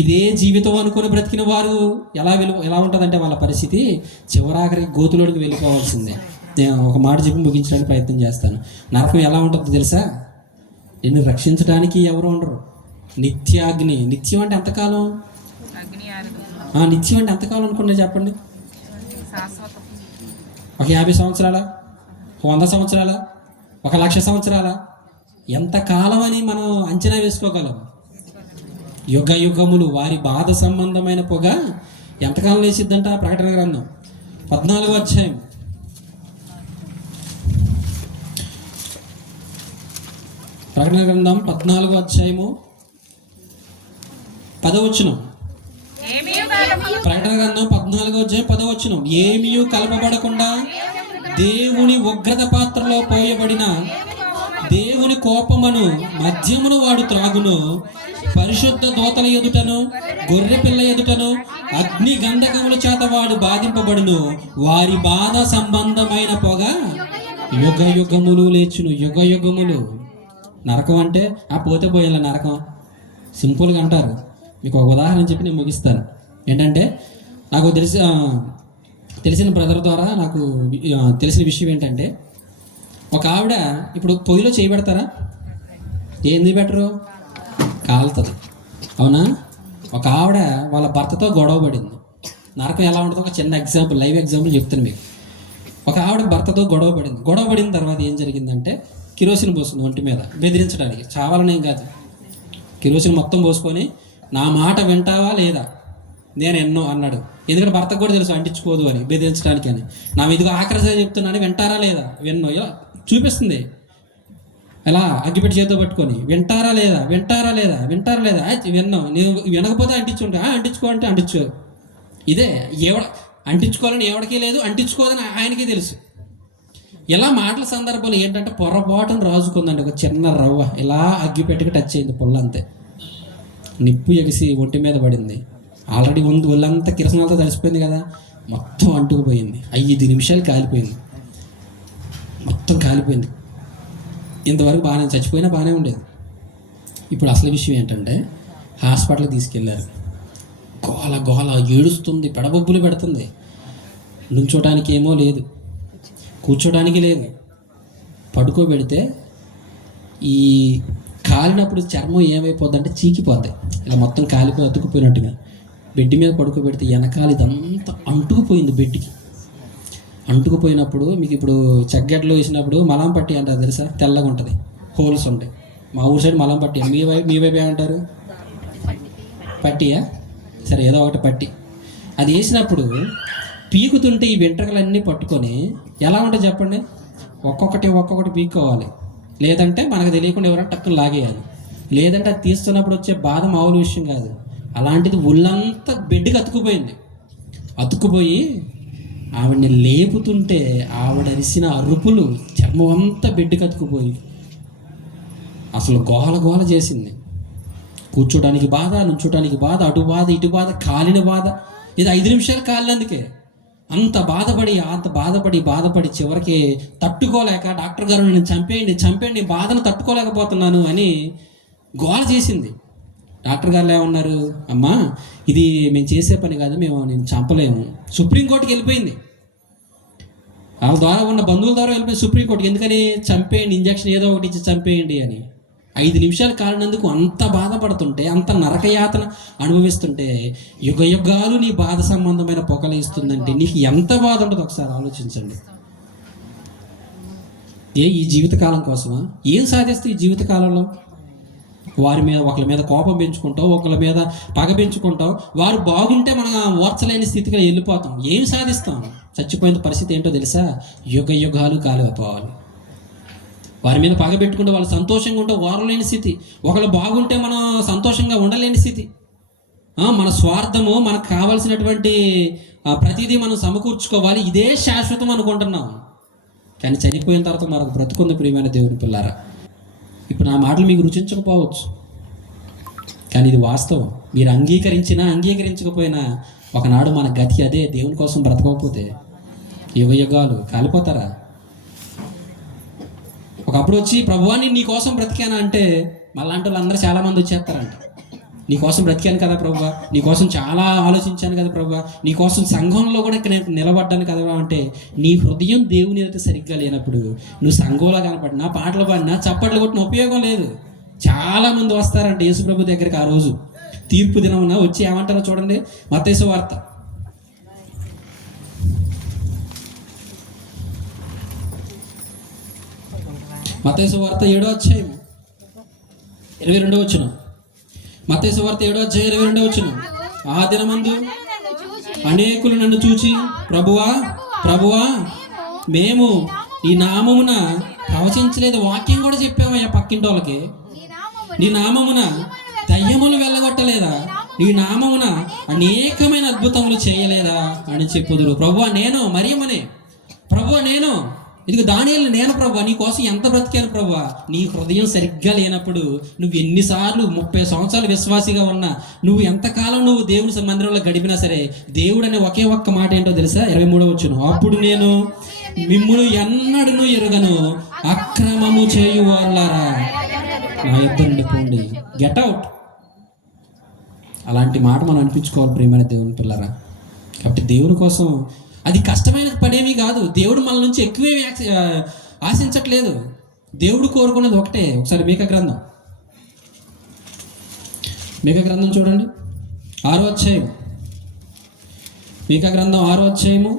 ఇదే జీవితం అనుకుని బ్రతికిన వారు ఎలా ఉంటుందంటే వాళ్ళ పరిస్థితి చివరాఖరి గోతులోనికి వెళ్ళిపోవాల్సిందే. నేను ఒక మాట చెప్పి ముగించడానికి ప్రయత్నం చేస్తాను. నరకం ఎలా ఉంటుందో తెలుసా? నిన్ను రక్షించడానికి ఎవరు ఉండరు. నిత్యాగ్ని. నిత్యం అంటే ఎంతకాలం? నిత్యం అంటే ఎంతకాలం అనుకున్నా చెప్పండి? ఒక 50 సంవత్సరాల, 100 సంవత్సరాల, 1,00,000 సంవత్సరాల? ఎంతకాలం అని మనం అంచనా వేసుకోగలం? యుగ యుగములు. వారి బాధ సంబంధమైన పొగ ఎంతకాలం వేసిద్దంట? ప్రకటన గ్రంథం 14వ అధ్యాయం. ప్రకటన గ్రంథం 14వ అధ్యాయము 10వ వచనం. ప్రకటన గ్రంథం 14వ అధ్యాయం 10వ వచనం. ఏమీ కలపబడకుండా దేవుని ఉగ్రత పాత్రలో పోయబడిన దేవుని కోపమును మద్యమును వాడు త్రాగును. పరిశుద్ధ దూతల ఎదుటను గొర్రె పిల్ల ఎదుటను అగ్ని గంధకముల చేత వాడు బాధింపబడును. వారి బాధ సంబంధమైన పొగ యుగ యుగములు లేచును. యుగ యుగములు. నరకం అంటే పోతే పోయేలా నరకం సింపుల్గా అంటారు. మీకు ఒక ఉదాహరణ చెప్పి నేను ముగిస్తాను. ఏంటంటే నాకు తెలిసిన బ్రదర్ ద్వారా నాకు తెలిసిన విషయం ఏంటంటే, ఒక ఆవిడ ఇప్పుడు పొయ్యిలో చేయబెడతారా? ఏంది బెటరు? కాలుతుంది, అవునా? ఒక ఆవిడ వాళ్ళ భర్తతో గొడవ పడింది. నరకం ఎలా ఉంటుందో ఒక చిన్న ఎగ్జాంపుల్, లైవ్ ఎగ్జాంపుల్ చెప్తాను మీకు. ఒక ఆవిడ భర్తతో గొడవ పడిన తర్వాత ఏం జరిగిందంటే, కిరోసిన్ పోసుకుంది ఒంటి మీద బెదిరించడానికి. చావాలనేం కాదు, కిరోసిన్ మొత్తం పోసుకొని నా మాట వింటావా లేదా, నేను ఎన్నో అన్నాడు. ఎందుకంటే భర్తకు కూడా తెలుసు అంటించుకోదు అని, బెదిరించడానికి అని. నా మీదుగా ఆఖరిసారి చెప్తున్నాను, వింటారా లేదా, విన్నో ఇలా చూపిస్తుంది. ఎలా అగ్గిపెట్టి చేతితో పట్టుకొని వింటారా లేదా విన్నో. నేను వినకపోతే అంటించుకో అంటే అంటించు. ఇదే అంటించుకోవాలని ఎవడికి లేదు, అంటించుకోదని ఆయనకి తెలుసు. ఇలా మాటల సందర్భంలో ఏంటంటే పొరపాటును రాజుకుందండి ఒక చిన్న రవ్వ, ఇలా అగ్గిపెట్టుకు టచ్ అయింది పుల్ల, అంతే. నిప్పు ఎగిసి ఒంటి మీద పడింది. ఆల్రెడీ ఒళ్ళంతా కిరసనాలతో తడిసిపోయింది కదా, మొత్తం అంటుకుపోయింది. 5 నిమిషాలు కాలిపోయింది, మొత్తం కాలిపోయింది. ఇంతవరకు చచ్చిపోయినా బాగానే ఉండేది. ఇప్పుడు అసలు విషయం ఏంటంటే హాస్పిటల్కి తీసుకెళ్ళారు. గోల ఏడుస్తుంది, పెడబొబ్బులు పెడుతుంది. నుంచోటానికి ఏమో లేదు, కూర్చోడానికి లేదు. పడుకోబెడితే ఈ కాలినప్పుడు చర్మం ఏమైపోద్ది అంటే చీకిపోద్ది, ఇలా మొత్తం కాలిపోయి అతుకుపోయినట్టుగా. బెడ్ మీద పడుకోబెడితే వెనకాల ఇదంతా అంటుకుపోయింది. బెడ్కి అంటుకుపోయినప్పుడు మీకు ఇప్పుడు చెగ్గడ్లు వేసినప్పుడు మలం పట్టి అంటారు తెలుసా? తెల్లగా ఉంటుంది, హోల్స్ ఉంటాయి. మా ఊరు సైడ్ మలం పట్టి, మీ వైపు ఏమంటారు? పట్టియా? సరే, ఏదో ఒకటి పట్టి. అది వేసినప్పుడు పీకుతుంటే ఈ వెంట్రుకలన్నీ పట్టుకొని ఎలా ఉంటుంది చెప్పండి? ఒక్కొక్కటి పీక్కోవాలి, లేదంటే మనకు తెలియకుండా ఎవరైనా టక్కుని లాగేయాలి. లేదంటే అది తీస్తున్నప్పుడు వచ్చే బాధ మామూలు విషయం కాదు. అలాంటిది ఒళ్ళంతా బెడ్కి అతుక్కుపోయి ఆవిడని లేపుతుంటే ఆవిడ అరిసిన అరుపులు చర్మం అంతా బెడ్కి అతుక్కుపోయి అసలు గోల చేసింది. కూర్చోడానికి బాధ, నుంచోడానికి బాధ, అటు బాధ ఇటు బాధ, కాలిన బాధ. ఇది 5 నిమిషాలు కాలినందుకే అంత బాధపడి చివరికి తట్టుకోలేక డాక్టర్ గారు నేను చంపేయండి బాధను తట్టుకోలేకపోతున్నాను అని గోల చేసింది. డాక్టర్ గారు ఏమన్నారు, అమ్మా ఇది మేము చేసే పని కాదు, నేను చంపలేము. సుప్రీంకోర్టుకి వెళ్ళిపోయింది. వాళ్ళ ద్వారా ఉన్న బంధువుల ద్వారా వెళ్ళిపోయింది సుప్రీంకోర్టుకి. ఎందుకని? చంపేయండి, ఇంజక్షన్ ఏదో ఒకటి ఇచ్చి చంపేయండి అని. 5 నిమిషాలు కాలినందుకు అంత బాధపడుతుంటే, అంత నరకయాతన అనుభవిస్తుంటే, యుగాలు నీ బాధ సంబంధమైన పొగలు ఇస్తుందంటే నీకు ఎంత బాధ ఉంటుందో ఒకసారి ఆలోచించండి. ఈ జీవితకాలం కోసమా? ఏం సాధిస్తే ఈ జీవితకాలంలో? ఒకరి మీద కోపం పెంచుకుంటాం, ఒకరి మీద పగ పెంచుకుంటాం. వారు బాగుంటే మనం ఓర్చలేని స్థితిగా వెళ్ళిపోతాం. ఏం సాధిస్తాం? చచ్చిపోయిన పరిస్థితి ఏంటో తెలుసా? యుగాలు కాలిపోవాలి. వారి మీద పగ పెట్టుకుంటే వాళ్ళు సంతోషంగా ఉంటే ఓరలేని స్థితి, ఒకళ్ళు బాగుంటే మనం సంతోషంగా ఉండలేని స్థితి. మన స్వార్థము, మనకు కావలసినటువంటి ప్రతిదీ మనం సమకూర్చుకోవాలి, ఇదే శాశ్వతం అనుకుంటున్నాం. కానీ చనిపోయిన తర్వాత మనకు బ్రతుకుంది. ప్రియమైన దేవుని పిల్లారా, ఇప్పుడు నా మాటలు మీకు రుచించకపోవచ్చు, కానీ ఇది వాస్తవం. మీరు అంగీకరించకపోయినా ఒకనాడు మన గతి అదే. దేవుని కోసం బ్రతకకపోతే యుగాలు కాలిపోతారా? ఒకప్పుడు వచ్చి ప్రభువాని నీ కోసం బ్రతికానా అంటే మళ్ళాంటి వాళ్ళు అందరూ చాలామంది వచ్చేస్తారంట. నీ కోసం బ్రతికాను కదా ప్రభువా, నీ కోసం చాలా ఆలోచించాను కదా ప్రభువా, నీ కోసం సంఘంలో కూడా ఇక్కడ నిలబడ్డాను కదా అంటే నీ హృదయం దేవుని అయితే సరిగ్గా లేనప్పుడు నువ్వు సంఘంలో కనపడినా, పాటలు పాడినా, చప్పట్లు కొట్టిన ఉపయోగం లేదు. చాలామంది వస్తారంట యేసు ప్రభు దగ్గరికి. ఆ రోజు తీర్పు దినమున వచ్చి ఏమంటారో చూడండి. మత్తయి సువార్త 7వ అధ్యాయం 22వ వచనం. మత్తయి సువార్త 7వ అధ్యాయం 22వ వచనం. ఆ దినమందు అనేకులు నన్ను చూచి ప్రభువా మేము ఈ నామమున ప్రవచించలేదు. వాక్యం కూడా చెప్పామయ్యా పక్కింటి వాళ్ళకి. నీ నామమున దయ్యములు వెళ్ళగొట్టలేదా? నీ నామమున అనేకమైన అద్భుతములు చేయలేదా అని చెప్పుదురు. ప్రభువా నేను, మరియమ్మనే, ప్రభువా నేను, ఇదిగో దానియేలు నేను ప్రభువా, నీ కోసం ఎంత బ్రతికాను ప్రభువా. నీ హృదయం సరిగ్గా లేనప్పుడు నువ్వు ఎన్నిసార్లు 30 సంవత్సరాలు విశ్వాసిగా ఉన్నా, నువ్వు ఎంతకాలం నువ్వు దేవుని మందిరంలో గడిపినా సరే, దేవుడు అనే ఒకే ఒక్క మాట ఏంటో తెలుసా? 23వ వచనం. అప్పుడు నేను మిమ్మును ఎన్నడూ ఎరుగను, అక్రమము చేయువారులారా నా యొద్ద నుండి పోండి. Get out. అలాంటి మాట మనం అనిపించుకోవాలి ప్రియమైన దేవుని పిల్లరా. కాబట్టి దేవుని కోసం అది కష్టమైన పనేమీ కాదు. దేవుడు మన నుంచి ఎక్కువేమీ ఆశించట్లేదు. దేవుడు కోరుకున్నది ఒకటే. ఒకసారి మీకా గ్రంథం చూడండి, 6వ అధ్యాయం. మీకా గ్రంథం 6వ అధ్యాయము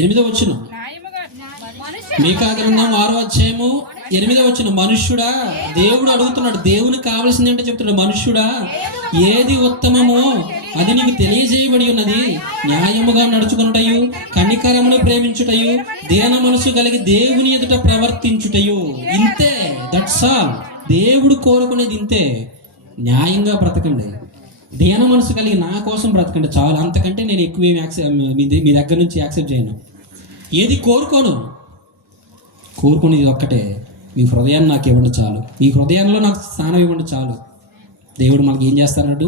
8వ వచనం. మీకా గ్రంథం 6వ అధ్యాయము 8వ వచనం. మనుష్యుడా, దేవుడు అడుగుతున్నాడు, దేవునికి కావాల్సింది ఏంటో చెప్తున్నాడు. మనుష్యుడా, ఏది ఉత్తమమో అది నీకు తెలియజేయబడి ఉన్నది. న్యాయముగా నడుచుకున్నటయు, కనికరమును ప్రేమించుటయు, దీన మనసు కలిగి దేవుని ఎదుట ప్రవర్తించుటయు. ఇంతే, దట్స్ ఆల్. దేవుడు కోరుకునేది ఇంతే. న్యాయంగా బ్రతకండి, దీన మనసు కలిగి నా కోసం బ్రతకండి చాలు. అంతకంటే నేను ఎక్కువ మీ దగ్గర నుంచి యాక్సెప్ట్ చేయను. ఏది కోరుకునేది ఒక్కటే, మీ హృదయాన్ని నాకు ఇవ్వండి చాలు, మీ హృదయంలో నాకు స్థానం ఇవ్వండి చాలు. దేవుడు మనకి ఏం చేస్తాడు?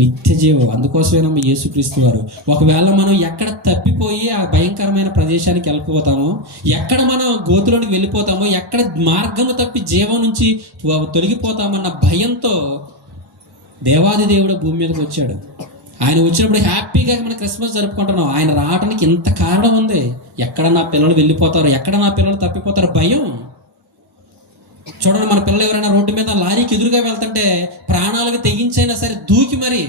నిత్య జీవం. అందుకోసమేనమ్మ యేసుక్రీస్తు వారు, ఒకవేళ మనం ఎక్కడ తప్పిపోయి ఆ భయంకరమైన ప్రదేశానికి వెళ్ళిపోతామో, ఎక్కడ మనం గోతులోనికి వెళ్ళిపోతామో, ఎక్కడ మార్గము తప్పి జీవం నుంచి తొలగిపోతామన్న భయంతో దేవాది దేవుడు భూమి మీదకి వచ్చాడు. ఆయన వచ్చినప్పుడు హ్యాపీగా మనం క్రిస్మస్ జరుపుకుంటున్నాం. ఆయన రావడానికి ఇంత కారణం ఉంది. ఎక్కడ నా పిల్లలు వెళ్ళిపోతారో, ఎక్కడ నా పిల్లలు తప్పిపోతారో భయం. చూడండి, మన పిల్లలు ఎవరైనా రోడ్డు మీద లారీకి ఎదురుగా వెళ్తుంటే ప్రాణాలకు తెగించైనా సరే దూకి మరి,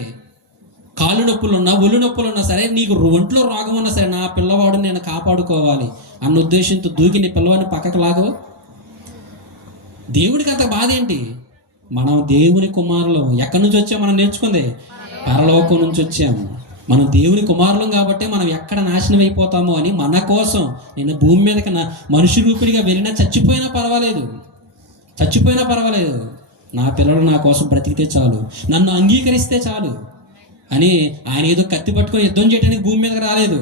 కాళ్ళు నొప్పులు ఉన్నా, ఒళ్ళు నొప్పులు ఉన్నా సరే, నీకు ఒంట్లో రోగం ఉన్నా సరే, నా పిల్లవాడు నేను కాపాడుకోవాలి అన్న ఉద్దేశంతో దూకి నీ పిల్లవాడిని పక్కకు లాగు. దేవుడికి అంత బాధ ఏంటి? మనం దేవుని కుమారులం. ఎక్కడి నుంచి వచ్చాం? మనం నేర్చుకుంది పరలోకం నుంచి వచ్చాము. మనం దేవుని కుమారులం కాబట్టి మనం ఎక్కడ నాశనం అయిపోతామో అని మన కోసం నేను భూమి మీదకి మనుషు రూపిడిగా వెళ్ళినా, చచ్చిపోయినా పర్వాలేదు, చచ్చిపోయినా పర్వాలేదు, నా పిల్లలు నా కోసం బ్రతికితే చాలు, నన్ను అంగీకరిస్తే చాలు అని ఆయన ఏదో కత్తి పట్టుకొని యుద్ధం చేయడానికి భూమి మీదకి రాలేదు,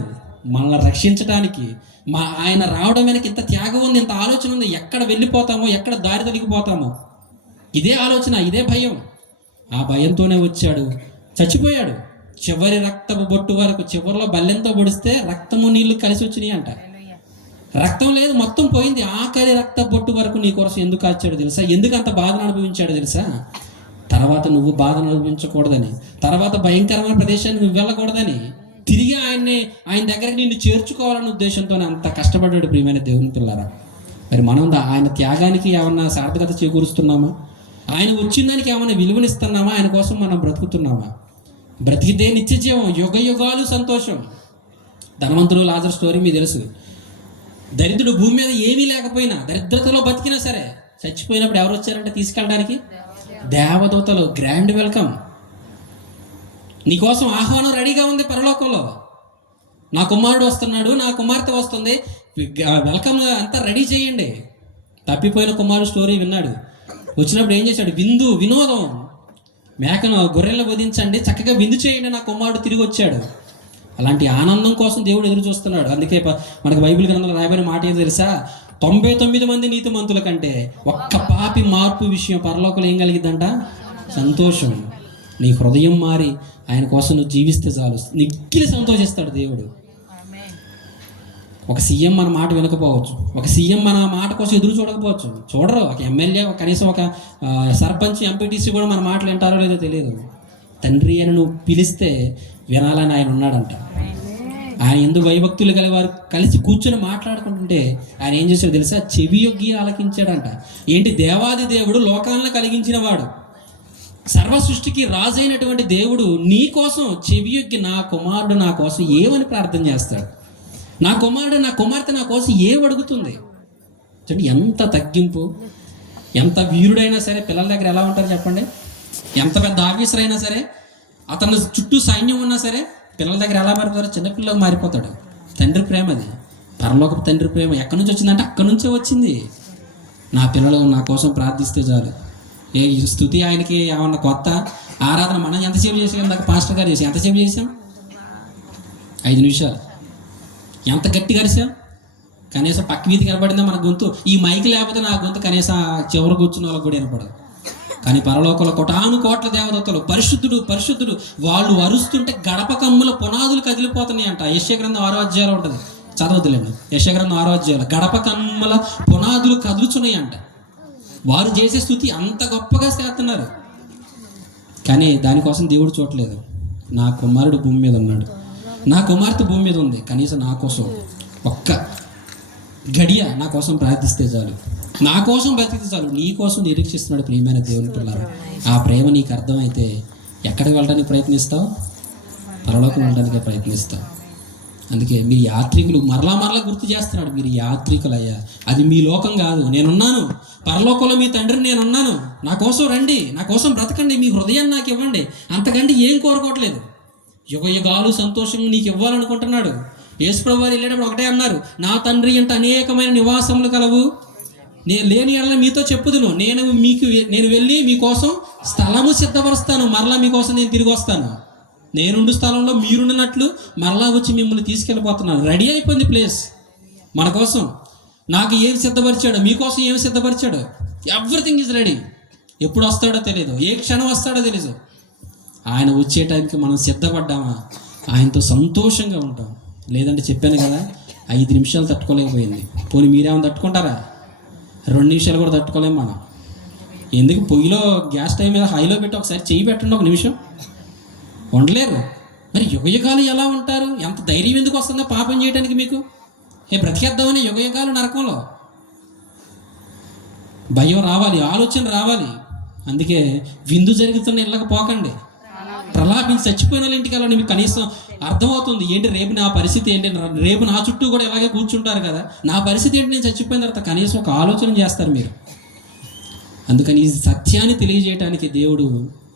మనల్ని రక్షించడానికి. ఆయన రావడం వెనక ఇంత త్యాగం ఉంది, ఇంత ఆలోచన ఉంది. ఎక్కడ వెళ్ళిపోతామో, ఎక్కడ దారి తొలగిపోతామో, ఇదే ఆలోచన, ఇదే భయం. ఆ భయంతోనే వచ్చాడు, చచ్చిపోయాడు. చివరి రక్తపు బొట్టు వరకు, చివరిలో బల్లెంతో పొడిస్తే రక్తము నీళ్లు కలిసి వచ్చినాయి అంట. రక్తం లేదు, మొత్తం పోయింది. ఆఖరి రక్త బొట్టు వరకు నీ కోసం ఎందుకు వచ్చాడు తెలుసా? ఎందుకు అంత బాధను అనుభవించాడు తెలుసా? తర్వాత నువ్వు బాధను అనుభవించకూడదని, తర్వాత భయంకరమైన ప్రదేశానికి నువ్వు వెళ్ళకూడదని, తిరిగి ఆయన దగ్గరికి నిన్ను చేర్చుకోవాలనే ఉద్దేశంతోనే అంత కష్టపడ్డాడు. ప్రియమైన దేవుని పిల్లారా, మరి మనం ఆయన త్యాగానికి ఏమన్నా సార్థకత చేకూరుస్తున్నామా? ఆయన వచ్చిన దానికి ఏమైనా విలువనిస్తున్నామా? ఆయన కోసం మనం బ్రతుకుతున్నామా? బ్రతికితే నిత్య జీవం, యుగ యుగాలు సంతోషం. ధనవంతుడు లాజరు స్టోరీ మీకు తెలుసు. దరిద్రుడు భూమి మీద ఏమీ లేకపోయినా, దరిద్రతలో బతికినా సరే, చచ్చిపోయినప్పుడు ఎవరు వచ్చారంటే తీసుకెళ్ళడానికి? దేవదూతలు. Grand welcome. నీకోసం ఆహ్వానం రెడీగా ఉంది పరలోకంలో. నా కుమారుడు వస్తున్నాడు, నా కుమార్తె వస్తుంది, వెల్కమ్ అంతా రెడీ చేయండి. తప్పిపోయిన కుమారుడు స్టోరీ విన్నాడు. వచ్చినప్పుడు ఏం చేశాడు? వినోదం. మేకను, గొర్రెలను వధించండి, చక్కగా విందు చేయండి, నా కుమారుడు తిరిగి వచ్చాడు. అలాంటి ఆనందం కోసం దేవుడు ఎదురు చూస్తున్నాడు. అందుకే మనకు బైబిల్ గ్రంథంలో రాయబడిన మాట ఏదో తెలుసా? 99 మంది నీతిమంతుల కంటే ఒక్క పాపి మార్పు విషయం పరలోకంలో ఏం కలిగిద్దంట? సంతోషం. నీ హృదయం మారి ఆయన కోసం నువ్వు జీవిస్తే చాలు, నిక్కిలి సంతోషిస్తాడు దేవుడు. ఒక సీఎం మన మాట వినకపోవచ్చు, ఒక సీఎం మన మాట కోసం ఎదురు చూడకపోవచ్చు, చూడరు. ఒక ఎమ్మెల్యే, కనీసం ఒక సర్పంచ్, ఎంపీటీసీ కూడా మన మాటలు వింటారో లేదో తెలియదు. తండ్రి అని నువ్వు పిలిస్తే వినాలని ఆయన ఉన్నాడంట. ఆయన ఎందుకు భయభక్తులు కలివారు కలిసి కూర్చొని మాట్లాడుకుంటుంటే ఆయన ఏం చేశాడు తెలుసా? చెవి యొగ్గి ఆలకించాడంట. ఏంటి? దేవాది దేవుడు, లోకాలను కలిగించిన వాడు, సర్వ సృష్టికి రాజైనటువంటి దేవుడు నీ కోసం చెవి యొగ్గి, నా కుమారుడు నా కోసం ఏమని ప్రార్థన చేస్తాడు? నా కుమారుడు, నా కుమార్తె నా కోసం ఏమడుగుతుంది? చూడండి ఎంత తగ్గింపు. ఎంత వీరుడైనా సరే పిల్లల దగ్గర ఎలా ఉంటారు చెప్పండి? ఎంత పెద్ద ఆఫీసర్ అయినా సరే, అతను చుట్టూ సైన్యం ఉన్నా సరే, పిల్లల దగ్గర ఎలా మారిపోతారు? చిన్నపిల్లలకు మారిపోతాడు. తండ్రి ప్రేమ అది, పరలోకపు తండ్రి ప్రేమ. ఎక్కడి నుంచి వచ్చిందంటే అక్కడి నుంచే వచ్చింది. నా పిల్లలు నా కోసం ప్రార్థిస్తే చాలు. ఏ స్తుతి ఆయనకి ఏమన్నా కొత్త ఆరాధన? మనం ఎంతసేపు చేసాం? ఇందాక పాస్టర్ గారు చేసాం. ఎంతసేపు చేసాం? 5 నిమిషాలు. ఎంత గట్టిగా అరిసాం? కనీసం పక్క వీధి కనబడిందా మన గొంతు? ఈ మైక్ లేకపోతే నా గొంతు కనీసం చివరి కూర్చున్న వాళ్ళకి కూడా వినపడదు. కానీ పరలోకంలో కోటాను కోట్ల దేవదూతలు పరిశుద్ధుడు పరిశుద్ధుడు వాళ్ళు అరుస్తుంటే గడప కమ్ముల పునాదులు కదిలిపోతున్నాయి అంట. యెషయా గ్రంథం 6వ అధ్యాయంలో ఉంటుంది, చదవద్దులేండి. యెషయా గ్రంథం 6వ అధ్యాయంలో గడప కమ్ముల పునాదులు కదులుచున్నాయి అంట. వారు చేసే స్తుతి అంత గొప్పగా చేస్తున్నారు. కానీ దానికోసం దేవుడు చూడలేదు. నా కుమారుడు భూమి మీద ఉన్నాడు, నా కుమార్తె భూమి మీద ఉంది, కనీసం నా కోసం ఒక్క గడియ నా కోసం ప్రార్థిస్తే చాలు, నా కోసం బ్రతికితే చాలు. నీ కోసం నిరీక్షిస్తున్నాడు ప్రియమైన దేవుని పిల్లలు. ఆ ప్రేమ నీకు అర్థమైతే ఎక్కడికి వెళ్ళడానికి ప్రయత్నిస్తావు? పరలోకం వెళ్ళడానికే ప్రయత్నిస్తావు. అందుకే మీరు యాత్రికులు, మరలా గుర్తు చేస్తున్నాడు, మీరు యాత్రికులయ్యా. అది మీ లోకం కాదు, నేనున్నాను పరలోకంలో, మీ తండ్రిని నేనున్నాను. నా కోసం రండి, నా కోసం బ్రతకండి, మీ హృదయాన్ని నాకు ఇవ్వండి. అంతకంటే ఏం కోరుకోవట్లేదు. యుగ యుగాలు సంతోషం నీకు ఇవ్వాలనుకుంటున్నాడు. యేసుప్రభువు వారు వెళ్ళేటప్పుడు ఒకటే అన్నారు, నా తండ్రి అంటే అనేకమైన నివాసములు కలవు, నేను లేని ఎడల మీతో చెప్పుదును, నేను వెళ్ళి మీకోసం స్థలము సిద్ధపరుస్తాను, మరలా మీకోసం నేను తిరిగి వస్తాను. నేనుండు స్థలంలో మీరున్నట్లు మరలా వచ్చి మిమ్మల్ని తీసుకెళ్ళిపోతున్నాను. రెడీ అయిపోయింది ప్లేస్ మన కోసం. నాకు ఏమి సిద్ధపరిచాడు, మీకోసం ఏమి సిద్ధపరిచాడు? Everything is ready. ఎప్పుడు వస్తాడో తెలియదు, ఏ క్షణం వస్తాడో తెలియదు. ఆయన వచ్చే టైంకి మనం సిద్ధపడ్డామా, ఆయనతో సంతోషంగా ఉంటాం. లేదంటే చెప్పాను కదా, 5 నిమిషాలు తట్టుకోలేకపోయింది. పోనీ మీరేమైనా తట్టుకుంటారా? 2 నిమిషాలు కూడా తట్టుకోలేము మనం. ఎందుకు? పొయ్యిలో గ్యాస్ టైం మీద హైలో పెట్టి ఒకసారి చెయ్యి పెట్టండి, 1 నిమిషం. ఉండలేరు. మరి యుగ యుగాలు ఎలా ఉంటారు? ఎంత ధైర్యం ఎందుకు వస్తుందో పాపం చేయడానికి మీకు? బ్రతికేద్దామని యుగ యుగాలు నరకంలో భయం రావాలి, ఆలోచన రావాలి. అందుకే విందు జరుగుతున్న ఇళ్ళకి పోకండి, ప్రలాపించి చచ్చిపోయిన వాళ్ళ ఇంటికి వెళ్ళండి. మీకు కనీసం అర్థమవుతుంది ఏంటి రేపు నా పరిస్థితి ఏంటి. రేపు నా చుట్టూ కూడా ఇలాగే కూర్చుంటారు కదా, నా పరిస్థితి ఏంటి నేను చచ్చిపోయిన తర్వాత, కనీసం ఒక ఆలోచన చేస్తారు మీరు. అందుకని ఈ సత్యాన్ని తెలియజేయడానికి దేవుడు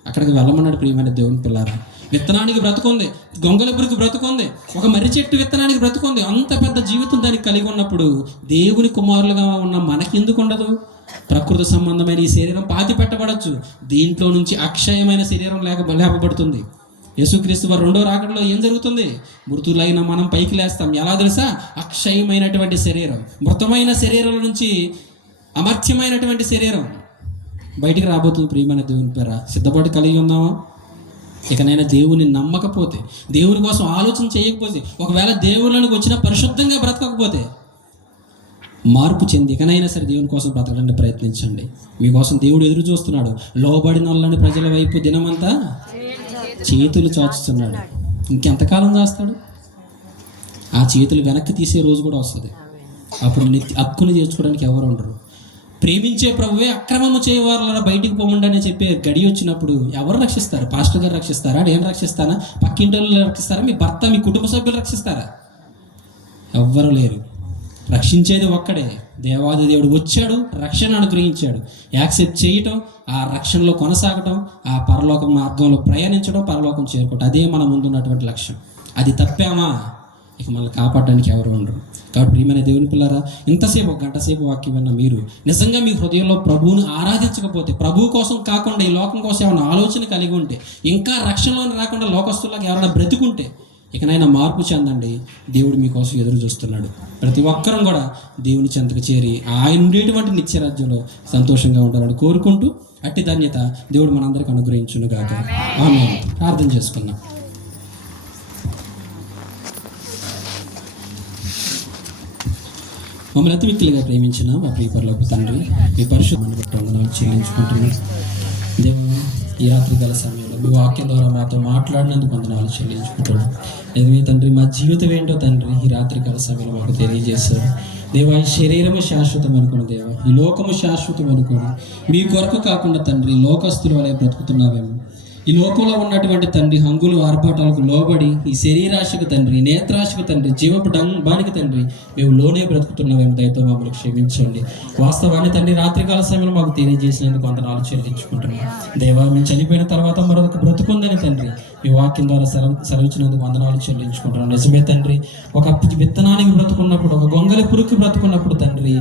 అక్కడికి వెళ్ళమన్నాడు. ప్రియమైన దేవుని పిల్లారా, విత్తనానికి బ్రతుకుంది, గొంగళపురికి బ్రతుకుంది, ఒక మర్రి చెట్టు విత్తనానికి బ్రతుకుంది. అంత పెద్ద జీవితం దానికి కలిగి ఉన్నప్పుడు దేవుని కుమారులుగా ఉన్న మనకి ఎందుకు ఉండదు? ప్రకృతి సంబంధమైన ఈ శరీరం పాతి పెట్టబడచ్చు, దీంట్లో నుంచి అక్షయమైన శరీరం లేపబడుతుంది. యేసుక్రీస్తు వారు రెండో రాకడలో ఏం జరుగుతుంది? మృతులైన మనం పైకి లేస్తాం. ఎలా తెలుసా? అక్షయమైనటువంటి శరీరం, మృతమైన శరీరం నుంచి అమర్త్యమైనటువంటి శరీరం బయటికి రాబోతుంది. ప్రియమైన దేవుని పేర సిద్ధపాటు కలిగి ఉన్నావా? ఇకనైనా దేవుని నమ్మకపోతే, దేవుని కోసం ఆలోచన చేయకపోతే, ఒకవేళ దేవుళ్ళకి వచ్చిన పరిశుద్ధంగా బ్రతకకపోతే మార్పు చెంది ఇకనైనా సరే దేవుని కోసం బ్రతకడానికి ప్రయత్నించండి. మీకోసం దేవుడు ఎదురు చూస్తున్నాడు. లోబడిన వాళ్ళని ప్రజల వైపు దినమంతా చేతులు చాచుతున్నాడు. ఇంకెంతకాలం చేస్తాడు? ఆ చేతులు వెనక్కి తీసే రోజు కూడా వస్తుంది. అప్పుడు హక్కును చేర్చుకోవడానికి ఎవరు ఉండరు. ప్రేమించే ప్రభువే అక్రమము చేయవాళ్ళ బయటికి పోమండి అని చెప్పే గడి వచ్చినప్పుడు ఎవరు రక్షిస్తారు? పాస్టర్ గారు రక్షిస్తారా? నేను రక్షిస్తానా? పక్కింటి వాళ్ళు రక్షిస్తారా? మీ భర్త, మీ కుటుంబ సభ్యులు రక్షిస్తారా? ఎవ్వరు లేరు. రక్షించేది ఒక్కడే. దేవాది దేవుడు వచ్చాడు, రక్షణ అనుగ్రహించాడు. యాక్సెప్ట్ చేయటం, ఆ రక్షణలో కొనసాగటం, ఆ పరలోక మార్గంలో ప్రయాణించడం, పరలోకం చేరుకోవటం, అదే మన ముందున్నటువంటి లక్ష్యం. అది తప్పామా ఇక మనల్ని కాపాడడానికి ఎవరు ఉండరు. కాబట్టి ప్రియమైన దేవుని పిల్లరా, ఇంతసేపు ఒక గంట సేపు వాక్యం విన్న మీరు నిజంగా మీ హృదయంలో ప్రభువుని ఆరాధించకపోతే, ప్రభువు కోసం కాకుండా ఈ లోకం కోసం ఏమైనా ఆలోచన కలిగి ఉంటే, ఇంకా రక్షణలోకి రాకుండా లోకస్తులాగా ఎవరైనా బ్రతికుంటే ఇకనైనా మార్పు చెందండి. దేవుడు మీకోసం ఎదురు చూస్తున్నాడు. ప్రతి ఒక్కరం కూడా దేవుని చెంతకు చేరి ఆయన ఉండేటువంటి నిత్యరాజ్యంలో సంతోషంగా ఉండాలని కోరుకుంటూ అట్టి ధన్యత దేవుడు మనందరికీ అనుగ్రహించును గాక. ఆమేన్. ప్రార్థన చేసుకున్నాం. మమ్మల్ని అతి మిక్కిలిగా ప్రేమించిన మా ప్రియ పరలోకపు తండ్రి, మీ పరిశుద్ధమని బట్టి వందనాలు చెల్లించుకుంటున్నాం. దేవుడు ఈ రాత్రికాల సమయంలో మీ వాక్యం ద్వారా మాతో మాట్లాడినందుకు వందనాలు చెల్లించుకుంటున్నాం. నిజమే తండ్రి, మా జీవితం ఏంటో తండ్రి ఈ రాత్రికాల సమయంలో మాకు తెలియజేశారు. దేవా, ఈ శరీరము శాశ్వతం అనుకుని, దేవా ఈ లోకము శాశ్వతం అనుకుని మీ కొరకు కాకుండా తండ్రి లోకస్తుల వలె బ్రతుకుతున్నావేమో. ఈ లోకంలో ఉన్నటువంటి తండ్రి హంగులు ఆర్భాటాలకు లోబడి ఈ శరీరాశకు తండ్రి, నేత్రాశకు తండ్రి, జీవపు డంబానికి తండ్రి మేము లోనే బ్రతుకుతున్నామేమో. దయతో మమ్మల్ని క్షమించండి. వాస్తవాన్ని తండ్రి రాత్రికాల సమయంలో మాకు తెలియజేసినందుకు వందనాలు చెల్లించుకుంటున్నాం. దేవా, మేము చనిపోయిన తర్వాత మరొక బ్రతుకుందని తండ్రి మీ వాక్యం ద్వారా సెలవిచ్చినందుకు వందనాలు చెల్లించుకుంటున్నాం. నిజమే తండ్రి, ఒక విత్తనానికి బ్రతుకున్నప్పుడు, ఒక గొంగలి పురుగుకి బ్రతుకున్నప్పుడు తండ్రి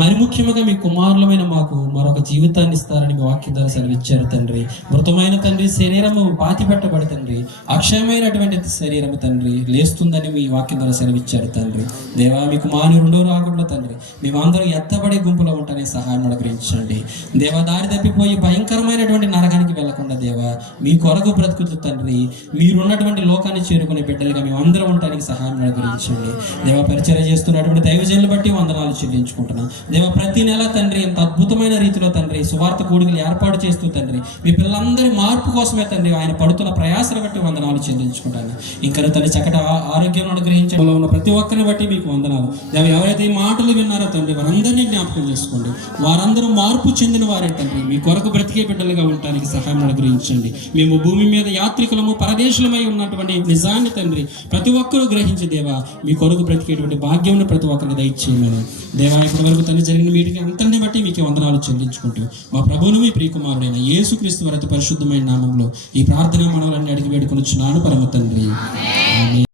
మరి ముఖ్యంగా మీ కుమారులమైన మాకు మరొక జీవితాన్ని ఇస్తారని మీ వాక్యం ద్వారా సెలవిచ్చారు తండ్రి. మృతమైన తండ్రి శరీరము పాతి పెట్టబడి తండ్రి అక్షయమైనటువంటి శరీరము తండ్రి లేస్తుందని మీ వాక్యం ద్వారా సెలవిచ్చారు తండ్రి. దేవా, మీకు మాని రెండో రాకుండా తండ్రి మేమందరం ఎత్తబడే గుంపులో ఉంటానే సహాయం అనుగ్రహించండి. దేవా, దారి తప్పిపోయి భయంకరమైనటువంటి నరకానికి వెళ్లకుండా దేవా మీ కొరకు బ్రతుకుతూ తండ్రి మీరున్నటువంటి లోకాన్ని చేరుకునే బిడ్డలుగా మేము అందరం ఉండడానికి సహాయం అనుగ్రహించండి. దేవా, పరిచర్య చేస్తున్నటువంటి దైవజనులు బట్టి వందనాలు చెల్లించుకుంటున్నాం. దేవా, ప్రతి నెల తండ్రి ఎంత అద్భుతమైన రీతిలో తండ్రి సువార్త కూడికలు ఏర్పాటు చేస్తూ తండ్రి మీ పిల్లలందరి మార్పు కోసమే తండ్రి ఆయన పడుతున్న ప్రయాసను బట్టి వందనాలు చెల్లించుకుంటాను. ఇంకా తల్లి చక్కటి ఆరోగ్యం అనుగ్రహించడంలో ఉన్న ప్రతి ఒక్కరిని బట్టి మీకు వందనాలు. దేవా, ఎవరైతే ఈ మాటలు విన్నారో తండ్రి వారందరినీ జ్ఞాపకం చేసుకోండి. వారందరూ మార్పు చెందిన వారే తండ్రి మీ కొరకు బ్రతికే బిడ్డలుగా ఉండటానికి సహాయం అనుగ్రహించండి. మేము భూమి మీద యాత్రికులము, పరదేశులమై ఉన్నటువంటి నిజాన్ని తండ్రి ప్రతి ఒక్కరూ గ్రహించి దేవా మీ కొరకు బ్రతికేటువంటి భాగ్యం ప్రతి ఒక్కరికి దయచేయమని. దేవా, ఇప్పటి వరకు తండ్రి జరిగిన వీటికి అంతని బట్టి మీకు వందనాలు చెల్లించుకుంటూ మా ప్రభువును మీ ప్రియకుమారుడైన యేసుక్రీస్తు వారి పరిశుద్ధమైన నామంలో ఈ ప్రార్థన మనవలన్నీ అడిగి వేడుకొనుచున్నాను పరమ తండ్రి. ఆమేన్.